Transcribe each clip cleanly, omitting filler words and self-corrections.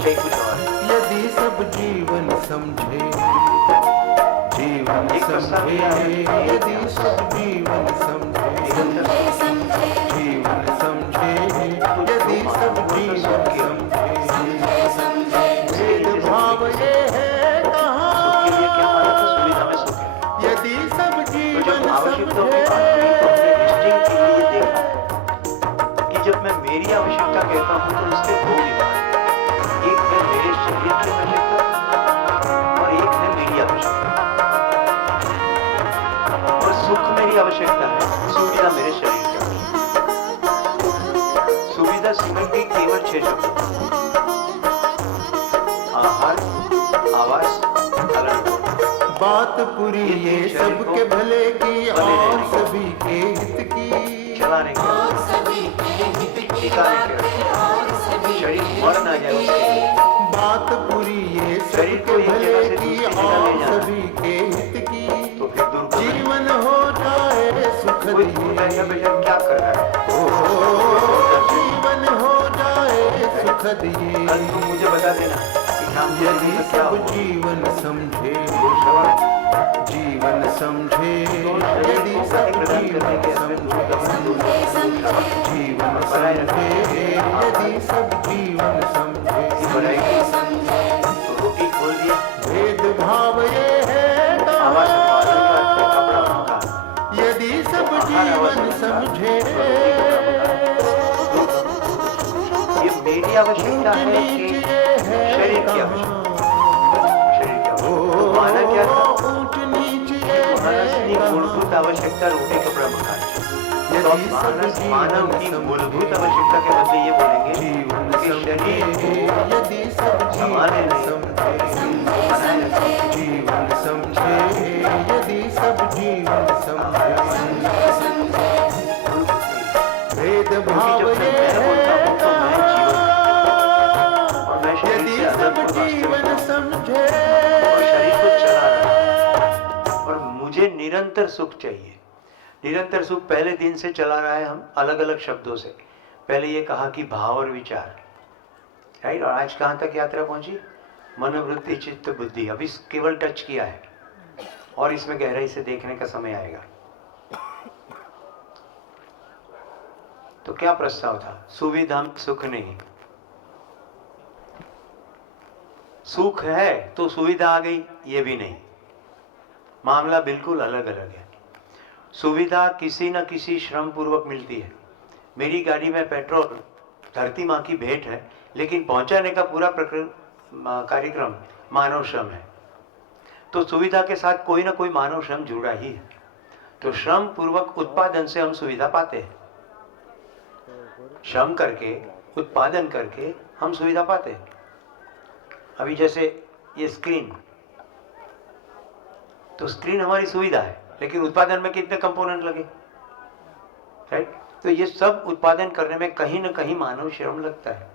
अच्छा, कुछ और यदि सब जीवन समझे, जीवन समझे, यदि सब जीवन समझे, जीवन समझे, यदि सब जीवन समझे, भेदभाव ये है कहाँ? सुख के लिए क्या माना था? सुविधा में सुख है। यदि सब तो जीवन जब आवश्यकताओं की समझे, बात करी तो हमने डिस्टिंक्टली ये देखा है कि जब मैं मेरी आवश्यकता कहता हूं तो उसके दो विभाग हैं। एक है मेरे शरीर की आवश्यकता और एक है मेरी आवश्यकता। और सुख मेरी आवश्यकता है, सुविधा मेरे शरीर की आवश्यकता। सुविधा सिमट गई केवल 6 शब्दों: आहार, आवास, आलंबन। बात पूरी ये सबके भले की और सभी के हित की, चलाने के टिकाने के, शरीर मर ना जाए उसके लिए। बात पूरी ये सबके भले की और सभी के हित की, तो फिर जीवन हो जाए सुखद, बैठा बैठा क्या कर रहा है? जीवन हो जाए सुखद ये। कल तुम मुझे बता देना कि शाम को यदि क्या सब होगा। जीवन समझे, जीवन समझे, यदि सब जीवन समझे, जीवन समझे, यदि सब जीवन समझे, तो रोटी खोल दिया, भेदभाव ये है आवाज कहाँ? कपड़ा उनका, यदि सब जीवन समझे, ये मेरी आवश्यकता है कि शरीर की आवश्यकता, शरीर की आवश्यकता। तो माना क्या था? ऊंच नीच मानस की मूलभूत आवश्यकता रोटी कपड़ा मकान। तो मानव की मूलभूत आवश्यकता के बदले ये बोलेंगे कि शरीर को संभाले जीवन समझे, यदि सब जीवन समझे, भेदभाव ये है यदि सब जीवन समझे, और शरीर को चला रहा है और मुझे निरंतर सुख चाहिए। निरंतर सुख पहले दिन से चला रहा है, हम अलग अलग शब्दों से। पहले ये कहा कि भाव और विचार, राइट। और आज कहां तक यात्रा पहुंची? मनोवृत्ति, चित्त, बुद्धि। अभी केवल टच किया है और इसमें गहराई से देखने का समय आएगा। तो क्या प्रस्ताव था? सुविधा में सुख नहीं। सुख है तो सुविधा आ गई, ये भी नहीं। मामला बिल्कुल अलग अलग है। सुविधा किसी न किसी श्रम पूर्वक मिलती है। मेरी गाड़ी में पेट्रोल धरती माँ की भेंट है, लेकिन पहुंचाने का पूरा कार्यक्रम मानव श्रम है। तो सुविधा के साथ कोई ना कोई मानव श्रम जुड़ा ही है। तो श्रम पूर्वक उत्पादन से हम सुविधा पाते हैं। श्रम करके, उत्पादन करके हम सुविधा पाते हैं। अभी जैसे ये स्क्रीन, तो स्क्रीन हमारी सुविधा है, लेकिन उत्पादन में कितने कंपोनेंट लगे, राइट। तो ये सब उत्पादन करने में कहीं ना कहीं मानव श्रम लगता है।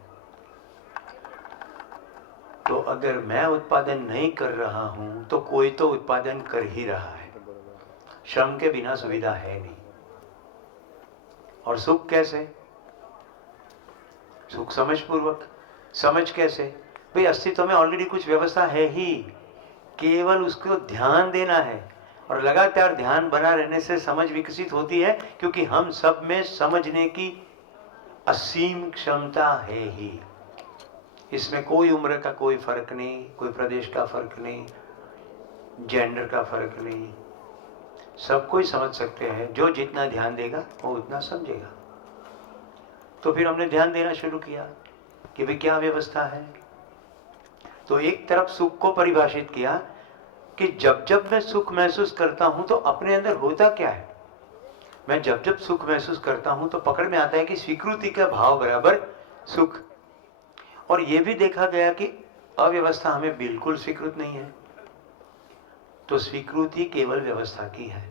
तो अगर मैं उत्पादन नहीं कर रहा हूं तो कोई तो उत्पादन कर ही रहा है। श्रम के बिना सुविधा है नहीं। और सुख कैसे? सुख समझ पूर्वक। समझ कैसे? भाई अस्तित्व में ऑलरेडी कुछ व्यवस्था है ही, केवल उसको ध्यान देना है। और लगातार ध्यान बना रहने से समझ विकसित होती है, क्योंकि हम सब में समझने की असीम क्षमता है ही। इसमें कोई उम्र का कोई फर्क नहीं, कोई प्रदेश का फर्क नहीं, जेंडर का फर्क नहीं। सब कोई समझ सकते हैं। जो जितना ध्यान देगा वो उतना समझेगा। तो फिर हमने ध्यान देना शुरू किया कि भाई क्या व्यवस्था है। तो एक तरफ सुख को परिभाषित किया कि जब जब मैं सुख महसूस करता हूं तो अपने अंदर होता क्या है। मैं जब जब सुख महसूस करता हूं तो पकड़ में आता है कि स्वीकृति का भाव बराबर सुख। और यह भी देखा गया कि अव्यवस्था हमें बिल्कुल स्वीकृत नहीं है। तो स्वीकृति केवल व्यवस्था की है।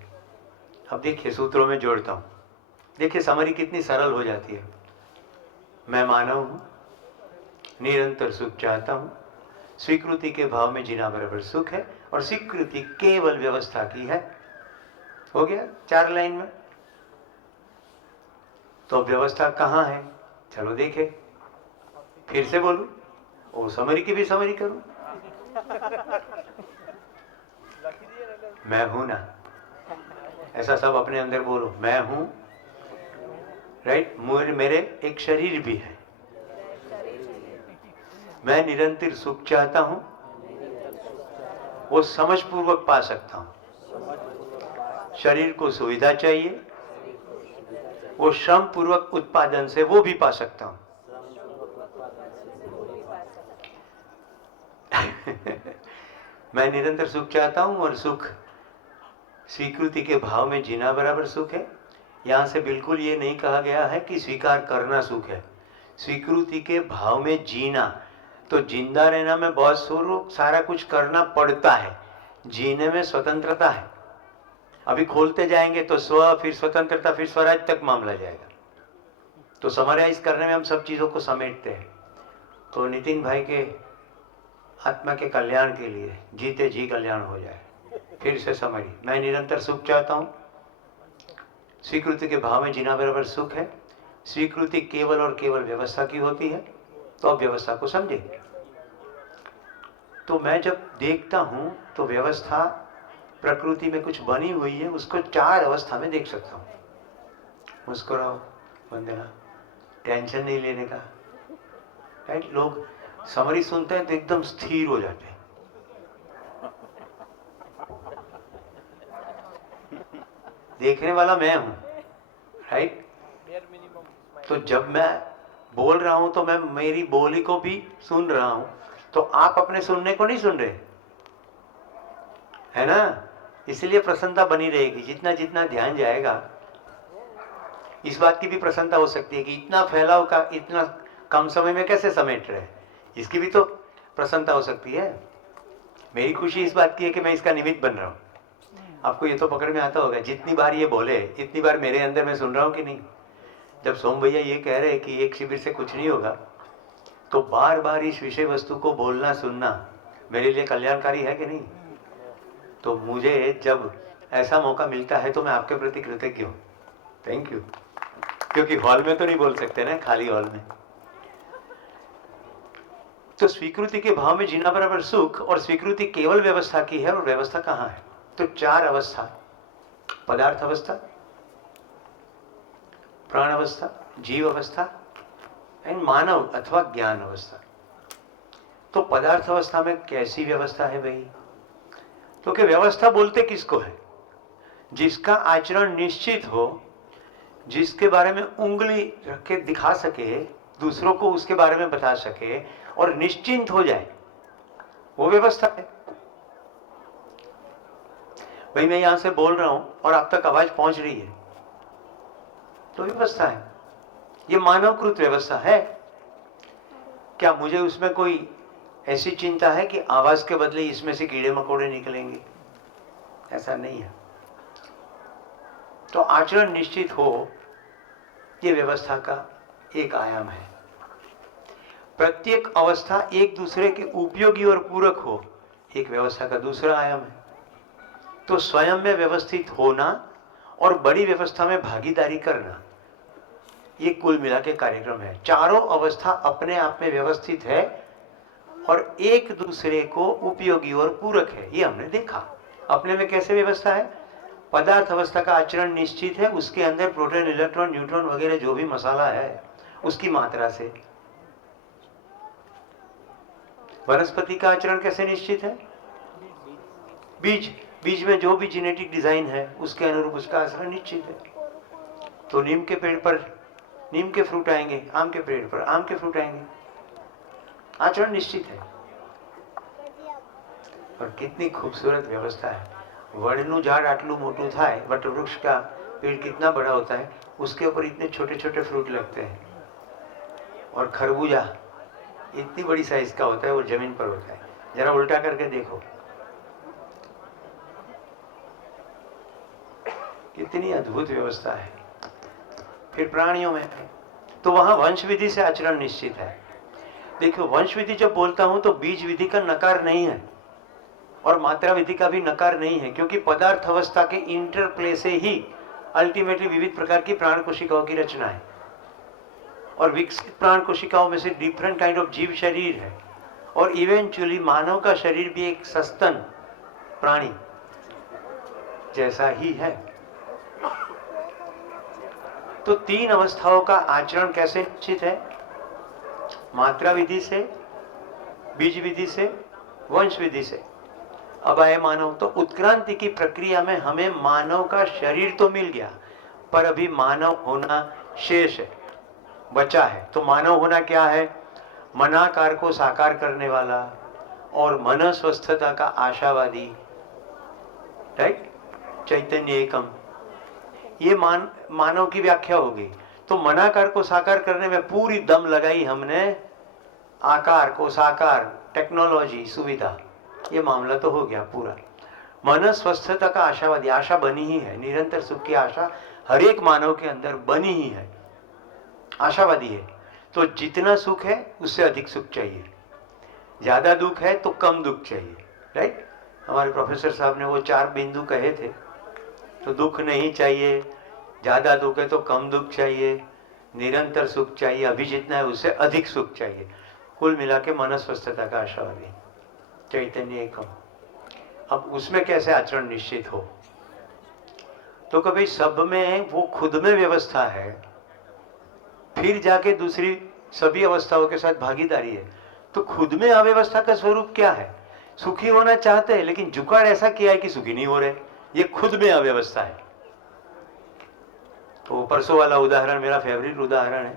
अब देखिए, सूत्रों में जोड़ता हूं। देखिए समरी कितनी सरल हो जाती है। मैं मानव हूं, निरंतर सुख चाहता हूं, स्वीकृति के भाव में जीना बराबर सुख है, और स्वीकृति केवल व्यवस्था की है। हो गया 4 लाइन में। तो व्यवस्था कहां है? चलो देखें। फिर से बोलूं, वो समरी की भी समरी करूं। मैं हूं ना, ऐसा सब अपने अंदर बोलो, मैं हूं, राइट। मेरे एक शरीर भी है, मैं निरंतर सुख चाहता हूं, वो समझ पूर्वक पा सकता हूं। शरीर को सुविधा चाहिए, वो श्रम पूर्वक उत्पादन से वो भी पा सकता हूं। मैं निरंतर सुख चाहता हूं और सुख स्वीकृति के भाव में जीना बराबर सुख है। यहां से बिल्कुल ये नहीं कहा गया है कि स्वीकार करना सुख है। स्वीकृति के भाव में जीना, तो जिंदा रहना में बहुत सारा कुछ करना पड़ता है, जीने में स्वतंत्रता है। अभी खोलते जाएंगे तो स्व, फिर स्वतंत्रता, फिर स्वराज तक मामला जाएगा। तो समराइज करने में हम सब चीजों को समेटते हैं। तो नितिन भाई के आत्मा के कल्याण के लिए जीते जी कल्याण हो जाए। फिर से समझिए, मैं निरंतर सुख चाहता हूं, स्वीकृति के भाव में जीना बराबर सुख है। स्वीकृति केवल और केवल व्यवस्था की होती है, तो अब व्यवस्था को समझे। तो मैं जब देखता हूं तो व्यवस्था प्रकृति में कुछ बनी हुई है, उसको 4 अवस्था में देख सकता हूं। मुस्कुराओ वंदना, टेंशन नहीं लेने का, राइट। लोग समरी सुनते हैं तो एकदम स्थिर हो जाते हैं। देखने वाला मैं हूं, राइट। तो जब मैं बोल रहा हूं तो मैं मेरी बोली को भी सुन रहा हूं, तो आप अपने सुनने को नहीं सुन रहे, है ना। इसलिए प्रसन्नता बनी रहेगी। जितना जितना ध्यान जाएगा, इस बात की भी प्रसन्नता हो सकती है कि इतना फैलाव का इतना कम समय में कैसे समेट रहे, इसकी भी तो प्रसन्नता हो सकती है। मेरी खुशी इस बात की है कि मैं इसका निमित्त बन रहा हूं। आपको ये तो पकड़ में आता होगा, जितनी बार ये बोले इतनी बार मेरे अंदर मैं सुन रहा हूं कि नहीं। जब सोम भैया ये कह रहे हैं कि एक शिविर से कुछ नहीं होगा, तो बार बार इस विषय वस्तु को बोलना सुनना मेरे लिए कल्याणकारी है कि नहीं। तो मुझे जब ऐसा मौका मिलता है तो मैं आपके प्रति कृतज्ञ हूँ, थैंक यू। क्योंकि हॉल में तो नहीं बोल सकते ना, खाली हॉल में। तो स्वीकृति के भाव में जीना बराबर सुख, और स्वीकृति केवल व्यवस्था की है, और व्यवस्था कहाँ है। तो 4 अवस्था, पदार्थ अवस्था, प्राण अवस्था, जीव अवस्था एंड मानव अथवा ज्ञान अवस्था। तो पदार्थ अवस्था में कैसी व्यवस्था है भाई। तो कि व्यवस्था बोलते किसको है, जिसका आचरण निश्चित हो, जिसके बारे में उंगली रख के दिखा सके, दूसरों को उसके बारे में बता सके और निश्चिंत हो जाए, वो व्यवस्था है। भाई मैं यहां से बोल रहा हूं और आप तक आवाज पहुंच रही है, तो व्यवस्था है। ये मानवकृत व्यवस्था है। क्या मुझे उसमें कोई ऐसी चिंता है कि आवाज के बदले इसमें से कीड़े मकोड़े निकलेंगे? ऐसा नहीं है। तो आचरण निश्चित हो, ये व्यवस्था का एक आयाम है। प्रत्येक अवस्था एक दूसरे के उपयोगी और पूरक हो, एक व्यवस्था का दूसरा आयाम है। तो स्वयं में व्यवस्थित होना और बड़ी व्यवस्था में भागीदारी करना, ये कुल मिला के कार्यक्रम है। चारों अवस्था अपने आप में व्यवस्थित है और एक दूसरे को उपयोगी और पूरक है। ये हमने देखा। अपने में कैसे व्यवस्था है। पदार्थ अवस्था का आचरण निश्चित है, उसके अंदर प्रोटॉन, इलेक्ट्रॉन, न्यूट्रॉन वगैरह जो भी मसाला है उसकी मात्रा से। वनस्पति का आचरण कैसे निश्चित है। बीज में जो भी जेनेटिक डिजाइन है उसके अनुरूप उसका आचरण निश्चित है। तो नीम के पेड़ पर नीम के फ्रूट आएंगे, आम के पेड़ पर आम के फ्रूट आएंगे, आचरण निश्चित है। और कितनी खूबसूरत व्यवस्था है। वड़नु झाड़ आटलू मोटू थाय, वटवृक्ष का पेड़ कितना बड़ा होता है, उसके ऊपर इतने छोटे छोटे फ्रूट लगते हैं। और खरबूजा इतनी बड़ी साइज का होता है, वो जमीन पर होता है। जरा उल्टा करके देखो, कितनी अद्भुत व्यवस्था है। फिर प्राणियों में तो वहां वंश विधि से आचरण निश्चित है। देखो, वंश विधि जब बोलता हूं तो बीज विधि का नकार नहीं है और मात्रा विधि का भी नकार नहीं है, क्योंकि पदार्थ अवस्था के इंटरप्ले से ही अल्टीमेटली विविध प्रकार की प्राण कोशिकाओं की रचना है। और विकसित प्राण कोशिकाओं में से डिफरेंट काइंड ऑफ जीव शरीर है। और इवेंचुअली मानव का शरीर भी एक सस्तन प्राणी जैसा ही है। तो 3 अवस्थाओं का आचरण कैसे निश्चित है? मात्रा विधि से, बीज विधि से, वंश विधि से। अब आए मानव। तो उत्क्रांति की प्रक्रिया में हमें मानव का शरीर तो मिल गया, पर अभी मानव होना शेष है, बचा है। तो मानव होना क्या है? मनाकार को साकार करने वाला और मन स्वस्थता का आशावादी, राइट? चैतन्य एकम, ये मानव की व्याख्या हो गई। तो मनाकार को साकार करने में पूरी दम लगाई हमने, आकार को साकार, टेक्नोलॉजी, सुविधा, ये मामला तो हो गया पूरा। मन स्वस्थता का आशावादी, आशा बनी ही है, निरंतर सुख की आशा हर एक मानव के अंदर बनी ही है, आशावादी है। तो जितना सुख है उससे अधिक सुख चाहिए, ज्यादा दुख है तो कम दुख चाहिए, राइट? हमारे प्रोफेसर साहब ने वो 4 बिंदु कहे थे। तो दुख नहीं चाहिए, ज्यादा दुख है तो कम दुख चाहिए, निरंतर सुख चाहिए, अभी जितना है उससे अधिक सुख चाहिए। कुल मिला के मन स्वस्थता का आशावादी, चैतन्य एकम। अब उसमें कैसे आचरण निश्चित हो? तो कभी सब में वो खुद में व्यवस्था है, फिर जाके दूसरी सभी अवस्थाओं के साथ भागीदारी है। तो खुद में अव्यवस्था का स्वरूप क्या है? सुखी होना चाहते हैं लेकिन जुगाड़ ऐसा किया है कि सुखी नहीं हो रहे, ये खुद में अव्यवस्था है। तो परसों वाला उदाहरण मेरा फेवरेट उदाहरण है।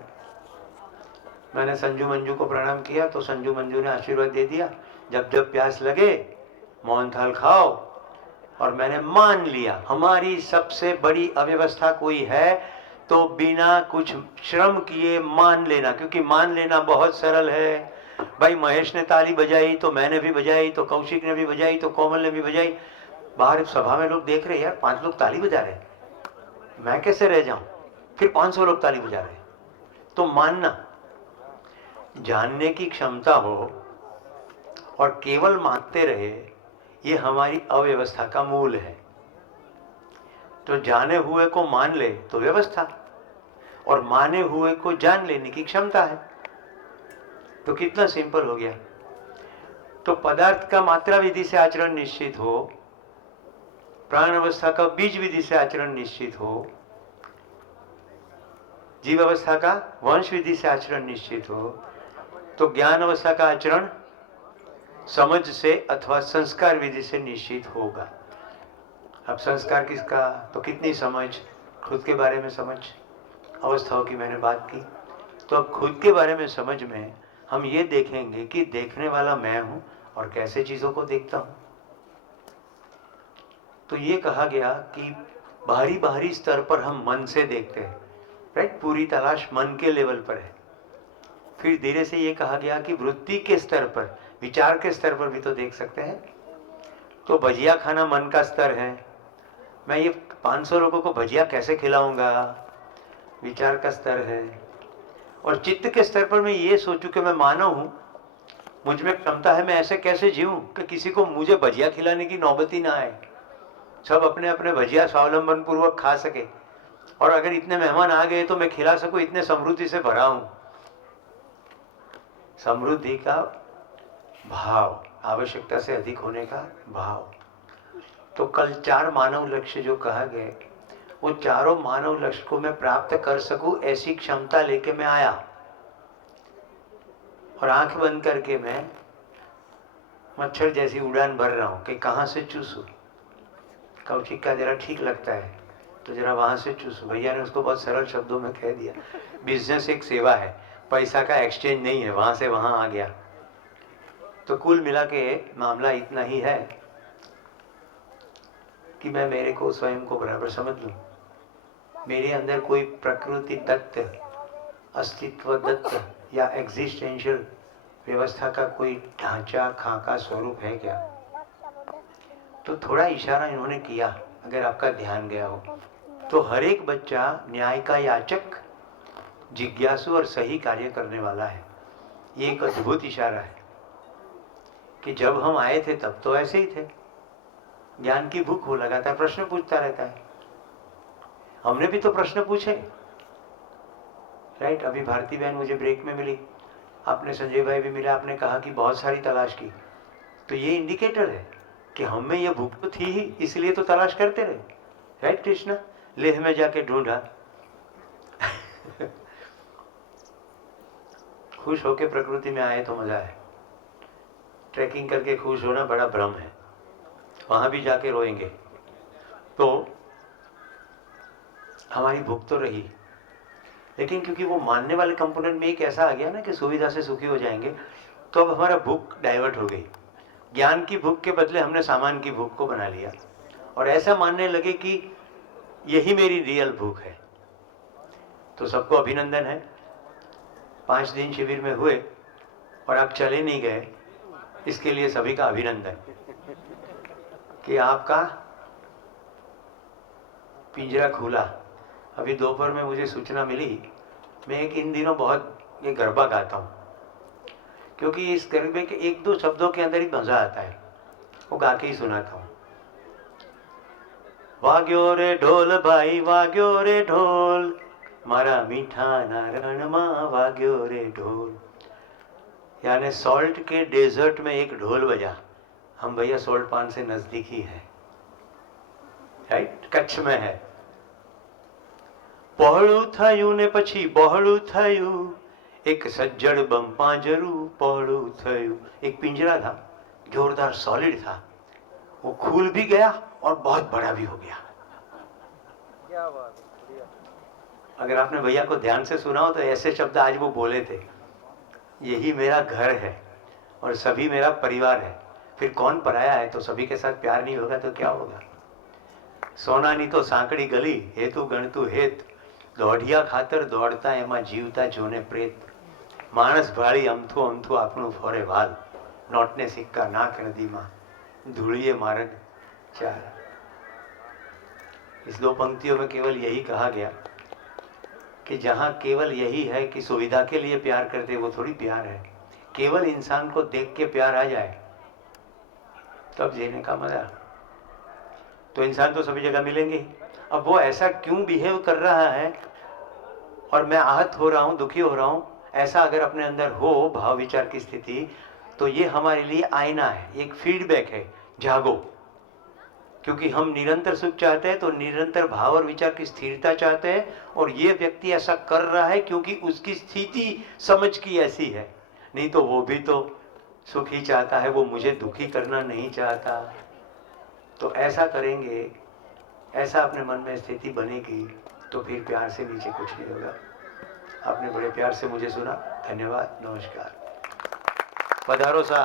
मैंने संजू मंजू को प्रणाम किया तो संजू मंजू ने आशीर्वाद दे दिया, जब जब प्यास लगे मोहन थाल खाओ। और मैंने मान लिया हमारी सबसे बड़ी अव्यवस्था कोई है तो बिना कुछ श्रम किए मान लेना, क्योंकि मान लेना बहुत सरल है। भाई महेश ने ताली बजाई तो मैंने भी बजाई, तो कौशिक ने भी बजाई, तो कोमल ने भी बजाई। बाहर सभा में लोग देख रहे, यार 5 लोग ताली बजा रहे, मैं कैसे रह जाऊं? फिर 500 लोग ताली बजा रहे। तो मानना, जानने की क्षमता हो और केवल मानते रहे, ये हमारी अव्यवस्था का मूल है। तो जाने हुए को मान ले तो व्यवस्था, और माने हुए को जान लेने की क्षमता है। तो कितना सिंपल हो गया। तो पदार्थ का मात्रा विधि से आचरण निश्चित हो, प्राण अवस्था का बीज विधि से आचरण निश्चित हो, जीव अवस्था का वंश विधि से आचरण निश्चित हो, तो ज्ञान अवस्था का आचरण समझ से अथवा संस्कार विधि से निश्चित होगा। अब संस्कार किसका? तो कितनी समझ, खुद के बारे में समझ, अवस्थाओं की मैंने बात की। तो अब खुद के बारे में समझ में हम ये देखेंगे कि देखने वाला मैं हूं और कैसे चीजों को देखता हूं। तो ये कहा गया कि बाहरी बाहरी स्तर पर हम मन से देखते हैं, राइट? पूरी तलाश मन के लेवल पर है। फिर धीरे से ये कहा गया कि वृत्ति के स्तर पर, विचार के स्तर पर भी तो देख सकते हैं। तो भजिया खाना मन का स्तर है, मैं ये 500 लोगों को भजिया कैसे खिलाऊंगा, विचार का स्तर है। और चित्त के स्तर पर मैं ये सोचूं कि मैं मानव हूं, मुझ में क्षमता है, मैं ऐसे कैसे जीऊं कि किसी को मुझे भजिया खिलाने की नौबत ही ना आए, सब अपने अपने भजिया स्वावलंबन पूर्वक खा सके, और अगर इतने मेहमान आ गए तो मैं खिला सकूं, इतने समृद्धि से भरा हूं। समृद्धि का भाव, आवश्यकता से अधिक होने का भाव। तो कल 4 मानव लक्ष्य जो कहा गए, वो चारों मानव लक्ष्य को मैं प्राप्त कर सकूं ऐसी क्षमता लेके मैं आया। और आंख बंद करके मैं मच्छर जैसी उड़ान भर रहा हूं कि कहां से चूसूं। कौशिक का जरा ठीक लगता है तो जरा वहां से चूसूं। भैया ने उसको बहुत सरल शब्दों में कह दिया, बिजनेस एक सेवा है, पैसा का एक्सचेंज नहीं है, वहां से वहां आ गया। तो कुल मिला के मामला इतना ही है कि मैं मेरे को स्वयं को बराबर समझ लूं। मेरे अंदर कोई प्रकृति दत्त, अस्तित्व दत्त या एग्जिस्टेंशियल व्यवस्था का कोई ढांचा, खाका, स्वरूप है क्या? तो थोड़ा इशारा इन्होंने किया, अगर आपका ध्यान गया हो तो हर एक बच्चा न्याय का याचक, जिज्ञासु और सही कार्य करने वाला है। ये एक अद्भुत इशारा है कि जब हम आए थे तब तो ऐसे ही थे, ज्ञान की भूख हो, लगातार प्रश्न पूछता रहता है। हमने भी तो प्रश्न पूछे, राइट? अभी भारती बहन मुझे ब्रेक में मिली, आपने संजय भाई भी मिला, आपने कहा कि बहुत सारी तलाश की, तो ये इंडिकेटर है कि हम में ये भूख तो थी ही, इसलिए तो तलाश करते रहे। राइट कृष्णा? लेह में जाके ढूंढा। खुश होके प्रकृति में आए तो मजा है। ट्रैकिंग करके खुश होना बड़ा भ्रम है, वहां भी जाके रोएंगे। तो हमारी भूख तो रही, लेकिन क्योंकि वो मानने वाले कंपोनेंट में एक ऐसा आ गया ना कि सुविधा से सुखी हो जाएंगे, तो अब हमारा भूख डाइवर्ट हो गई। ज्ञान की भूख के बदले हमने सामान की भूख को बना लिया और ऐसा मानने लगे कि यही मेरी रियल भूख है। तो सबको अभिनंदन है, 5 दिन शिविर में हुए और आप चले नहीं गए, इसके लिए सभी का अभिनंदन कि आपका पिंजरा खुला। अभी दोपहर में मुझे सूचना मिली, मैं इन दिनों बहुत ये गरबा गाता हूँ, क्योंकि इस गरबे के 1-2 शब्दों के अंदर ही मजा आता है, वो गा के ही सुनाता हूँ। वाग्यो रे ढोल भाई वाग्यो रे ढोल, मारा मीठा नारण माँ वाग्यो रे ढोल। यानी सॉल्ट के डेजर्ट में एक ढोल बजा। हम भैया सॉल्ट पान से नजदीक ही है, राइट? कच्छ में है। पहलू थयू ने पछी बहलू थयू, एक सज्जड़ बम पांजरू पहलू थयू। एक पिंजरा था, जोरदार सॉलिड था, वो खुल भी गया और बहुत बड़ा भी हो गया। क्या बात है। अगर आपने भैया को ध्यान से सुना हो तो ऐसे शब्द आज वो बोले थे, यही मेरा घर है और सभी मेरा परिवार है। फिर कौन पराया है? तो सभी के साथ प्यार नहीं होगा तो क्या होगा? सोना नहीं तो सांकड़ी गली, हेतु गणतु हेत, દોઢિયા ખાતર દોડતા એમાં જીવતા જોને પ્રેત, માણસ ભાળી અમથું અમથું આપણું ફોરે વાલ, નોટને સિક્કા નાક નદીમાં ધૂળીએ માર્ગ ચાર। इस 2 पंक्तियों में केवल यही कहा गया कि जहाँ केवल यही है कि सुविधा के लिए प्यार करते, वो थोड़ी प्यार है। केवल इंसान को देख के प्यार आ जाए तब जीने का मजा। तो इंसान तो सभी जगह मिलेंगे। अब वो ऐसा क्यों बिहेव कर रहा है और मैं आहत हो रहा हूं, दुखी हो रहा हूं, ऐसा अगर अपने अंदर हो भाव विचार की स्थिति, तो ये हमारे लिए आईना है, एक फीडबैक है। जागो, क्योंकि हम निरंतर सुख चाहते हैं तो निरंतर भाव और विचार की स्थिरता चाहते हैं, और ये व्यक्ति ऐसा कर रहा है क्योंकि उसकी स्थिति समझ की ऐसी है। नहीं तो वो भी तो सुख ही चाहता है, वो मुझे दुखी करना नहीं चाहता। तो ऐसा करेंगे, ऐसा अपने मन में स्थिति बनेगी तो फिर प्यार से नीचे कुछ नहीं होगा। आपने बड़े प्यार से मुझे सुना, धन्यवाद, नमस्कार। पधारो सा।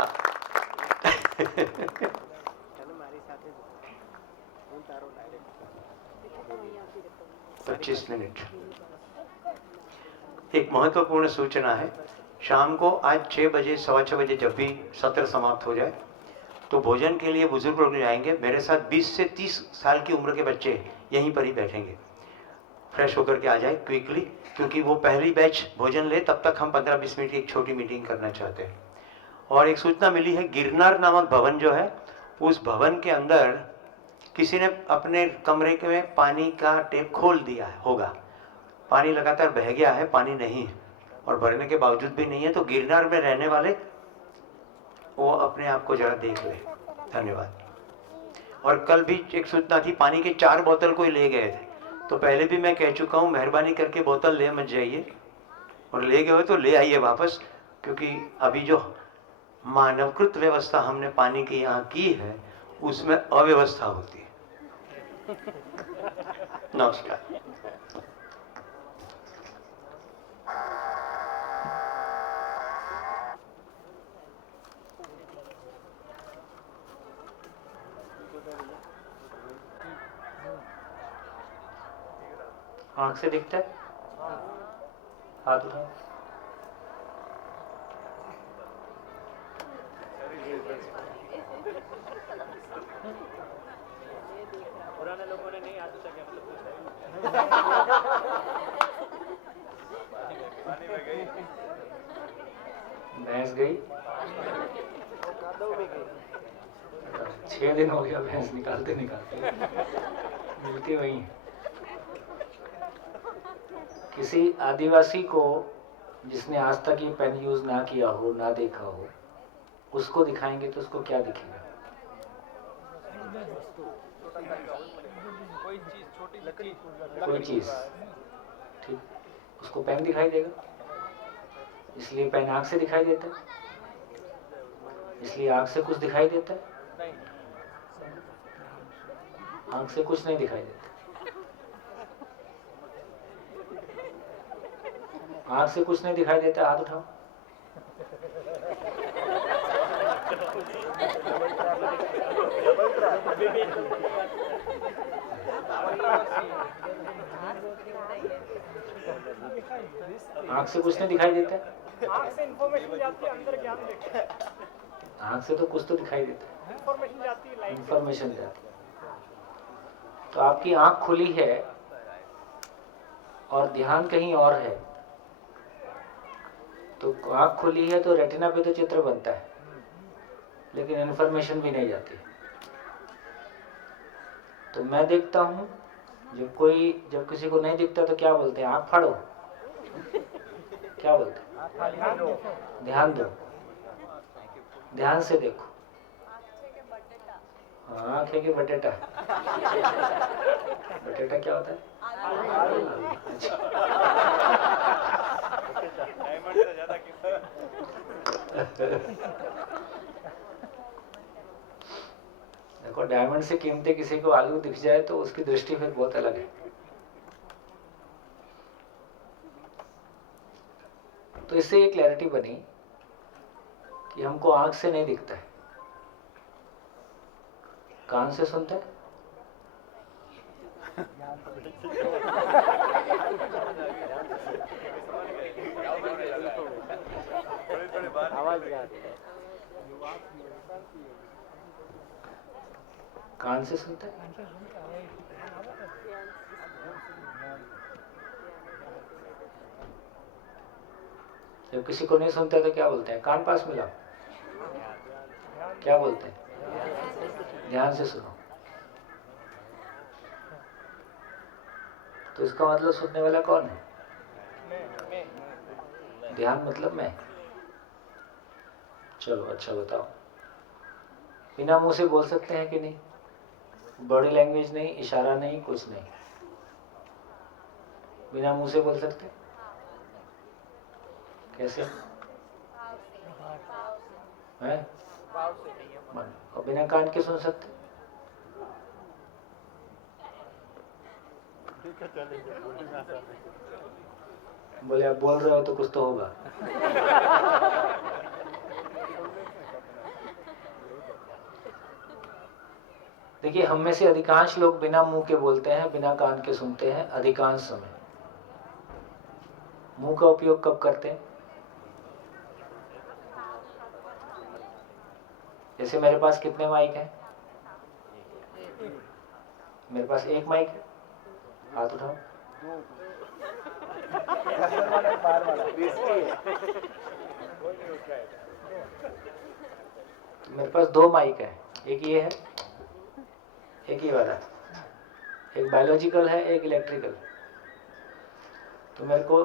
25 मिनट। एक महत्वपूर्ण सूचना है, शाम को आज 6 बजे 6:15 बजे जब भी सत्र समाप्त हो जाए तो भोजन के लिए बुजुर्ग लोग जाएंगे। मेरे साथ 20 से 30 साल की उम्र के बच्चे यहीं पर ही बैठेंगे। फ्रेश होकर के आ जाए क्विकली, क्योंकि वो पहली बैच भोजन ले, तब तक हम 15-20 मिनट की एक छोटी मीटिंग करना चाहते हैं। और एक सूचना मिली है, गिरनार नामक भवन जो है, उस भवन के अंदर किसी ने अपने कमरे के में पानी का टैप खोल दिया है होगा। पानी लगातार बह गया है, पानी नहीं है और भरने के बावजूद भी नहीं है। तो गिरनार में रहने वाले वो अपने आप को जरा देख ले। धन्यवाद। और कल भी एक सूचना थी, पानी के 4 बोतल कोई ले गए थे, तो पहले भी मैं कह चुका हूँ, मेहरबानी करके बोतल ले मत जाइए, और ले गए हो तो ले आइए वापस, क्योंकि अभी जो मानवकृत व्यवस्था हमने पानी की यहाँ की है उसमें अव्यवस्था होती है। नमस्कार। आंख से दिखता है? हाथ उठाओ। पुराने लोगों ने नहीं हाथ उठा के मतलब पानी में गई, भैंस गई, 6 दिन हो गया भैंस निकालते निकालते, मिलती वही है। किसी आदिवासी को जिसने आज तक ये पेन यूज ना किया हो, ना देखा हो, उसको दिखाएंगे तो उसको क्या दिखेगा? कोई चीज, ठीक, उसको पेन दिखाई देगा। इसलिए पेन आंख से दिखाई देता है, इसलिए आंख से कुछ दिखाई देता है? आंख से कुछ नहीं दिखाई देता। आंख से कुछ नहीं दिखाई देता, हाथ उठाओ। आंख से कुछ नहीं दिखाई देता। आँख से इंफॉर्मेशन जाती है, अंदर ज्ञान देखते हैं। आंख से तो कुछ तो दिखाई देता है, इंफॉर्मेशन जाती है, लाइट इंफॉर्मेशन जाती है। तो आपकी आंख खुली है और ध्यान कहीं और है, तो आंख खुली है तो रेटिना पे तो चित्र बनता है, लेकिन इंफॉर्मेशन भी नहीं जाती। तो मैं देखता हूं, जब किसी को नहीं दिखता तो क्या बोलते हैं? आंख फाड़ो। क्या बोलते हैं? ध्यान दो, ध्यान से देखो। हाँ, आंखें के बटेटा। बटेटा क्या होता है? अच्छा। डायमंड से ज्यादा देखो, डायमंड से कीमती किसी को आलू दिख जाए तो उसकी दृष्टि फिर बहुत अलग है। तो इससे ये क्लैरिटी बनी कि हमको आंख से नहीं दिखता है, कान से सुनते हैं। कान से सुनते हैं। जब किसी को नहीं सुनते तो क्या बोलते हैं? कान पास मिलाओ। क्या बोलते हैं? ध्यान से सुनो। तो इसका मतलब सुनने वाला कौन है? ध्यान मतलब मैं। चलो अच्छा बताओ, बिना मुंह से बोल सकते हैं कि नहीं? बॉडी लैंग्वेज नहीं, इशारा नहीं, कुछ नहीं, बिना मुंह से बोल सकते हैं? कैसे हैं? मन। और बिना कान के सुन सकते? बोले आप बोल रहे हो तो कुछ तो होगा। देखिए, हम में से अधिकांश लोग बिना मुंह के बोलते हैं, बिना कान के सुनते हैं। अधिकांश समय मुंह का उपयोग कब करते हैं? जैसे मेरे पास कितने माइक हैं? मेरे पास एक माइक है, हाथ उठाओ। मेरे पास दो माइक है, एक ये है, एक ये वाला। एक बायोलॉजिकल है, एक इलेक्ट्रिकल। तो मेरे को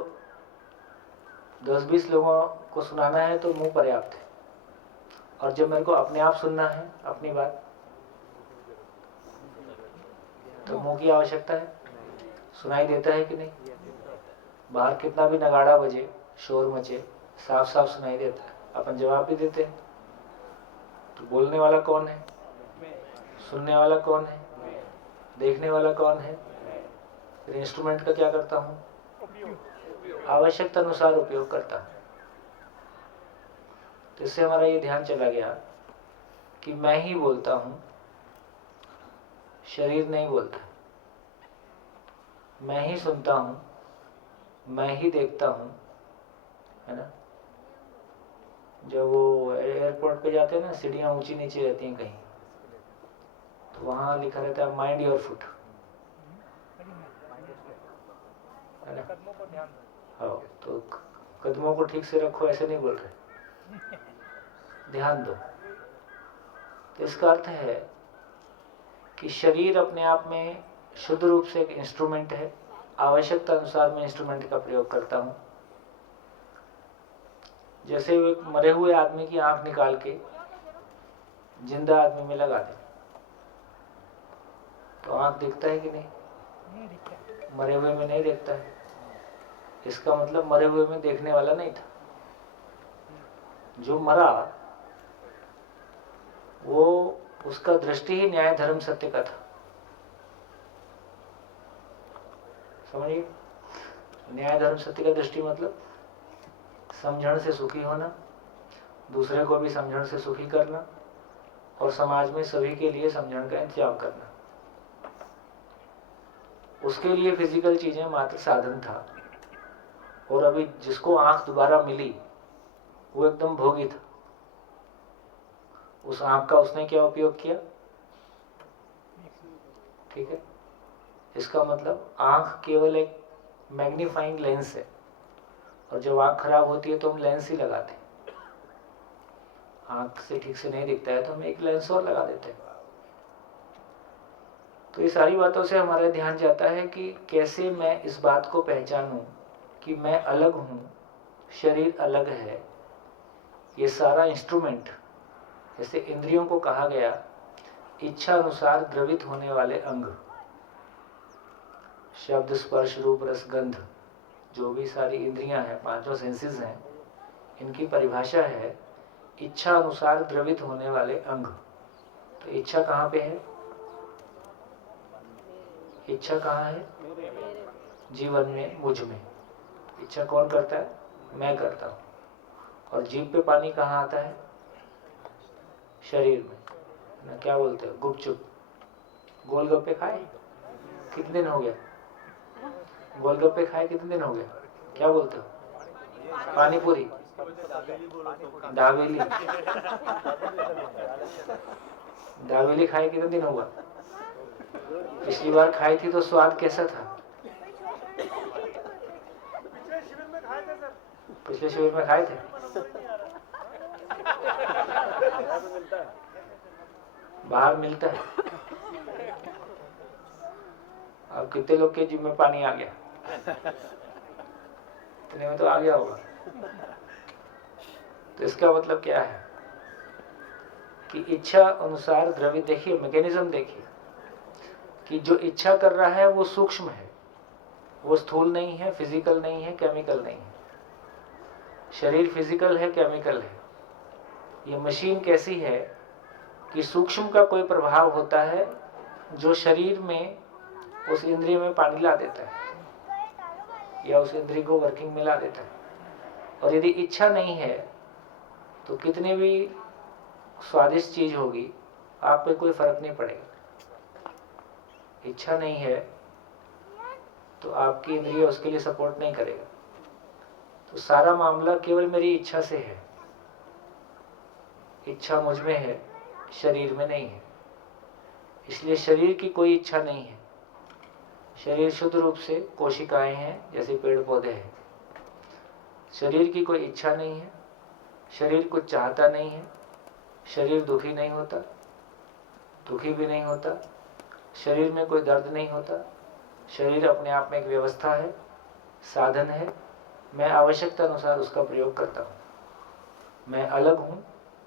10-20 लोगों को सुनाना है तो मुंह पर्याप्त है। और जब मेरे को अपने आप सुनना है अपनी बात, तो मुंह की आवश्यकता है। सुनाई देता है कि नहीं? बाहर कितना भी नगाड़ा बजे, शोर मचे, साफ साफ सुनाई देता है, अपन जवाब भी देते हैं। तो बोलने वाला कौन है? सुनने वाला कौन है? देखने वाला कौन है? फिर इंस्ट्रूमेंट का क्या करता हूँ? आवश्यकता अनुसार उपयोग करता हूँ। तो इससे हमारा ये ध्यान चला गया कि मैं ही बोलता हूँ, शरीर नहीं बोलता। मैं ही सुनता हूँ, मैं ही देखता हूँ, है ना? जब वो एयरपोर्ट पे जाते हैं ना, सीढ़ियाँ ऊंची नीचे रहती हैं कहीं, तो वहाँ लिखा रहता है माइंड योर फुट, है ना? कदमों पर ध्यान दो। हाँ, तो कदमों को ठीक से रखो, ऐसे नहीं बोल रहे, ध्यान दो। तो इसका अर्थ है कि शरीर अपने आप में शुद्ध रूप से एक इंस्ट्रूमेंट है। आवश्यकता अनुसार मैं इंस्ट्रूमेंट का प्रयोग करता हूँ। जैसे वो एक मरे हुए आदमी की आंख निकाल के जिंदा आदमी में लगा दे तो आंख दिखता है कि नहीं? मरे हुए में नहीं देखता है। इसका मतलब मरे हुए में देखने वाला नहीं था। जो मरा वो उसका दृष्टि ही न्याय धर्म सत्य का था। समझिए, न्याय धर्म सत्य का दृष्टि मतलब समझण से सुखी होना, दूसरे को भी समझण से सुखी करना और समाज में सभी के लिए समझण का इंतजाम करना। उसके लिए फिजिकल चीजें मात्र साधन था। और अभी जिसको आंख दोबारा मिली वो एकदम भोगी था। उस आंख का उसने क्या उपयोग किया? ठीक है, इसका मतलब आंख केवल एक मैग्नीफाइंग लेंस है। और जब आंख खराब होती है तो हम लेंस ही लगाते हैं। आंख से ठीक से नहीं दिखता है तो हम एक लेंस और लगा देते हैं। तो ये सारी बातों से हमारा ध्यान जाता है कि कैसे मैं इस बात को पहचानूं कि मैं अलग हूं, शरीर अलग है। ये सारा इंस्ट्रूमेंट, जैसे इंद्रियों को कहा गया इच्छा अनुसार द्रवित होने वाले अंग, शब्द स्पर्श रूप रस गंध, जो भी सारी इंद्रियां हैं, पांचों सेंसेस हैं, इनकी परिभाषा है इच्छा अनुसार द्रवित होने वाले अंग। तो इच्छा कहाँ पे है? इच्छा कहाँ है? जीवन में, मुझ में। इच्छा कौन करता है? मैं करता हूं। और जीभ पे पानी कहाँ आता है? शरीर में ना। क्या बोलते हो? गुपचुप। गोलगप्पे खाए? कितने दिन हो गया? गोलगप्पे खाए कितने दिन हो गया? क्या बोलते हो? पानी पूरी, दावेली। दावेली खाए कितने दिन होगा? पिछली बार खाई थी तो स्वाद कैसा था? पिछले शिविर में खाए थे। बाहर मिलता है। अब कितने लोग के जीभ में पानी आ गया? इतने में तो आ गया होगा। तो इसका मतलब क्या है कि इच्छा अनुसार द्रव्य, देखिए मैकेनिज्म देखिए कि जो इच्छा कर रहा है वो सूक्ष्म है, वो स्थूल नहीं है, फिजिकल नहीं है, केमिकल नहीं है। शरीर फिजिकल है, केमिकल है। ये मशीन कैसी है कि सूक्ष्म का कोई प्रभाव होता है जो शरीर में उस इंद्रिय में पानी ला देता है या उस इंद्रिय को वर्किंग में ला देता है। और यदि इच्छा नहीं है तो कितनी भी स्वादिष्ट चीज होगी आप पे कोई फर्क नहीं पड़ेगा। इच्छा नहीं है तो आपकी इंद्रिय उसके लिए सपोर्ट नहीं करेगा। तो सारा मामला केवल मेरी इच्छा से है। इच्छा मुझ में है, शरीर में नहीं है। इसलिए शरीर की कोई इच्छा नहीं है। शरीर शुद्ध रूप से कोशिकाएं हैं, जैसे पेड़ पौधे हैं। शरीर की कोई इच्छा नहीं है, शरीर कुछ चाहता नहीं है, शरीर दुखी नहीं होता, दुखी भी नहीं होता, शरीर में कोई दर्द नहीं होता। शरीर अपने आप में एक व्यवस्था है, साधन है। मैं आवश्यकता अनुसार उसका प्रयोग करता हूं। मैं अलग हूं,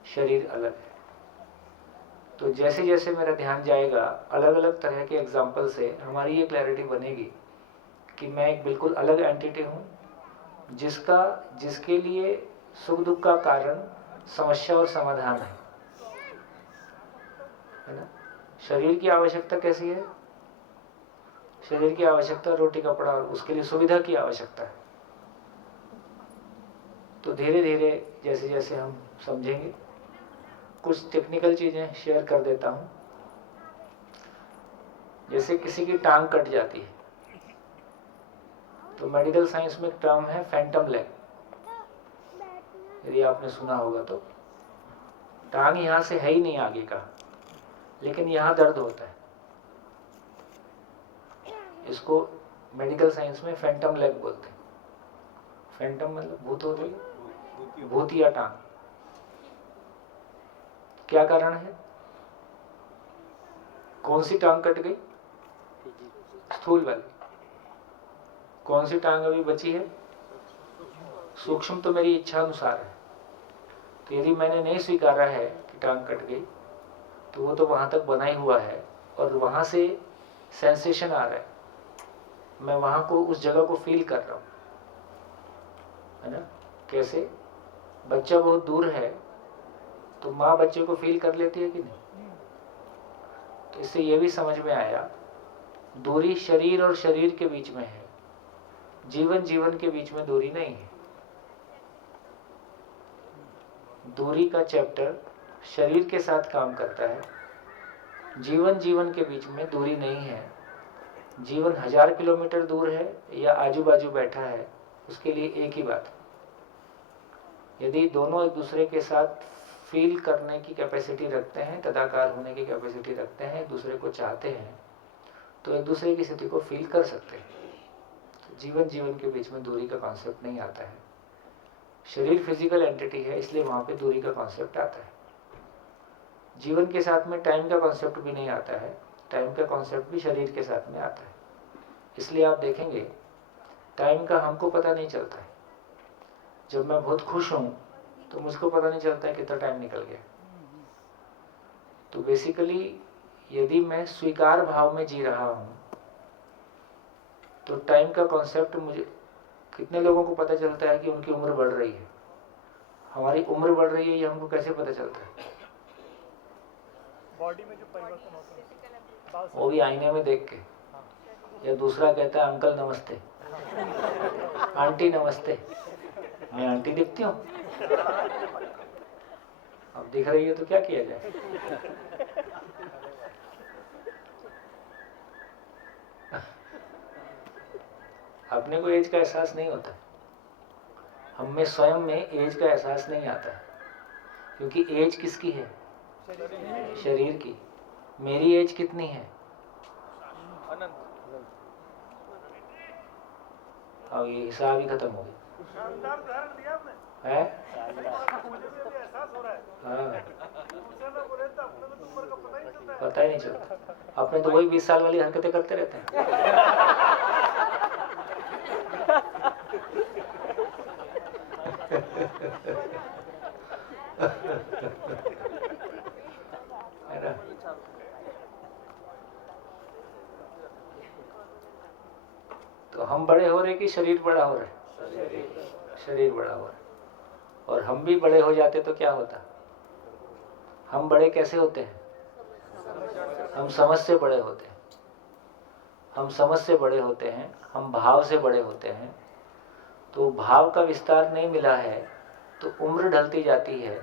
शरीर अलग है। तो जैसे जैसे मेरा ध्यान जाएगा अलग अलग तरह के एग्जाम्पल से हमारी ये क्लैरिटी बनेगी कि मैं एक बिल्कुल अलग एंटिटी हूं, जिसके लिए सुख दुख का कारण समस्या और समाधान है ना। शरीर की आवश्यकता कैसी है? शरीर की आवश्यकता रोटी कपड़ा और उसके लिए सुविधा की आवश्यकता है। तो धीरे धीरे जैसे जैसे हम समझेंगे, कुछ टेक्निकल चीजें शेयर कर देता हूं। जैसे किसी की टांग कट जाती है तो मेडिकल साइंस में एक टर्म है फैंटम लेग, यदि आपने सुना होगा तो। टांग यहां से है ही नहीं आगे का, लेकिन यहां दर्द होता है। इसको मेडिकल साइंस में फैंटम लेग बोलते हैं। फैंटम मतलब भूत होती है, भूतिया टांग। क्या कारण है? कौन सी टांग कट गई? स्थूल वाली। कौन सी टांग अभी बची है? सूक्ष्म तो मेरी इच्छा अनुसार है, तो यदि मैंने नहीं स्वीकारा है कि टांग कट गई, तो वो तो वहाँ तक बना ही हुआ है और वहाँ से सेंसेशन आ रहा है, मैं वहाँ को उस जगह को फील कर रहा हूँ, है ना। कैसे? बच्चा बहुत दूर है तो माँ बच्चे को फील कर लेती है कि नहीं? तो इससे ये भी समझ में आया, दूरी शरीर और शरीर के बीच में है, जीवन जीवन के बीच में दूरी नहीं है। दूरी का चैप्टर शरीर के साथ काम करता है, जीवन जीवन के बीच में दूरी नहीं है। जीवन 1000 किलोमीटर दूर है या आजू बाजू बैठा है, उसके लिए एक ही बात है। यदि दोनों एक दूसरे के साथ फील करने की कैपेसिटी रखते हैं, तदाकार होने की कैपेसिटी रखते हैं, एक दूसरे को चाहते हैं, तो एक दूसरे की स्थिति को फील कर सकते हैं। तो जीवन जीवन के बीच में दूरी का कॉन्सेप्ट नहीं आता है। शरीर फिजिकल एंटिटी है, इसलिए वहाँ पे दूरी का कॉन्सेप्ट आता है। जीवन के साथ में टाइम का कॉन्सेप्ट भी नहीं आता है, टाइम का कॉन्सेप्ट भी शरीर के साथ में आता है। इसलिए आप देखेंगे टाइम का हमको पता नहीं चलता है। जब मैं बहुत खुश हूँ तो मुझको पता नहीं चलता है कितना टाइम निकल गया। तो बेसिकली यदि मैं स्वीकार भाव में जी रहा हूँ तो टाइम का कॉन्सेप्ट मुझे, कितने लोगों को पता चलता है कि उनकी उम्र बढ़ रही है? हमारी उम्र बढ़ रही है ये हमको कैसे पता चलता है? बॉडी में जो परिवर्तन होते हैं वो भी आईने में देख के, या दूसरा कहता है अंकल नमस्ते, आंटी नमस्ते, मैं आंटी दिखती हूँ, अब दिख रही है तो क्या किया जाए। अपने को एज का एहसास नहीं होता, हम में स्वयं में एज का एहसास नहीं आता है, क्योंकि एज किसकी है? शरीर की। मेरी एज कितनी है? अब ये हिसाब ही खत्म हो गया है। हाँ, पता ही नहीं चलता। अपने तो वही 20 साल वाली हरकतें करते रहते हैं। है ना? तो हम बड़े हो रहे कि शरीर बड़ा हो रहा है? शरीर बड़ा हो रहा है। और हम भी बड़े हो जाते तो क्या होता? हम बड़े कैसे होते हैं? हम समझ से बड़े होते हैं। हम समझ से बड़े होते हैं, हम भाव से बड़े होते हैं। तो भाव का विस्तार नहीं मिला है तो उम्र ढलती जाती है,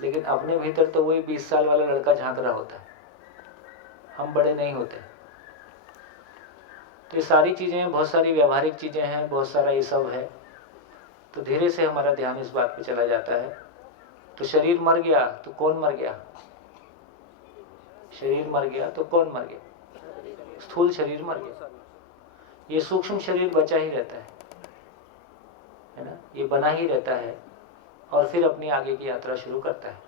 लेकिन अपने भीतर तो वही 20 साल वाला लड़का झांक रहा होता है, हम बड़े नहीं होते। तो ये सारी चीज़ें, बहुत सारी व्यवहारिक चीज़ें हैं, बहुत सारा ये सब है। तो धीरे से हमारा ध्यान इस बात पे चला जाता है। तो शरीर मर गया तो कौन मर गया? शरीर मर गया तो कौन मर गया? स्थूल शरीर मर गया। ये सूक्ष्म शरीर बचा ही रहता है ना, ये बना ही रहता है और फिर अपनी आगे की यात्रा शुरू करता है।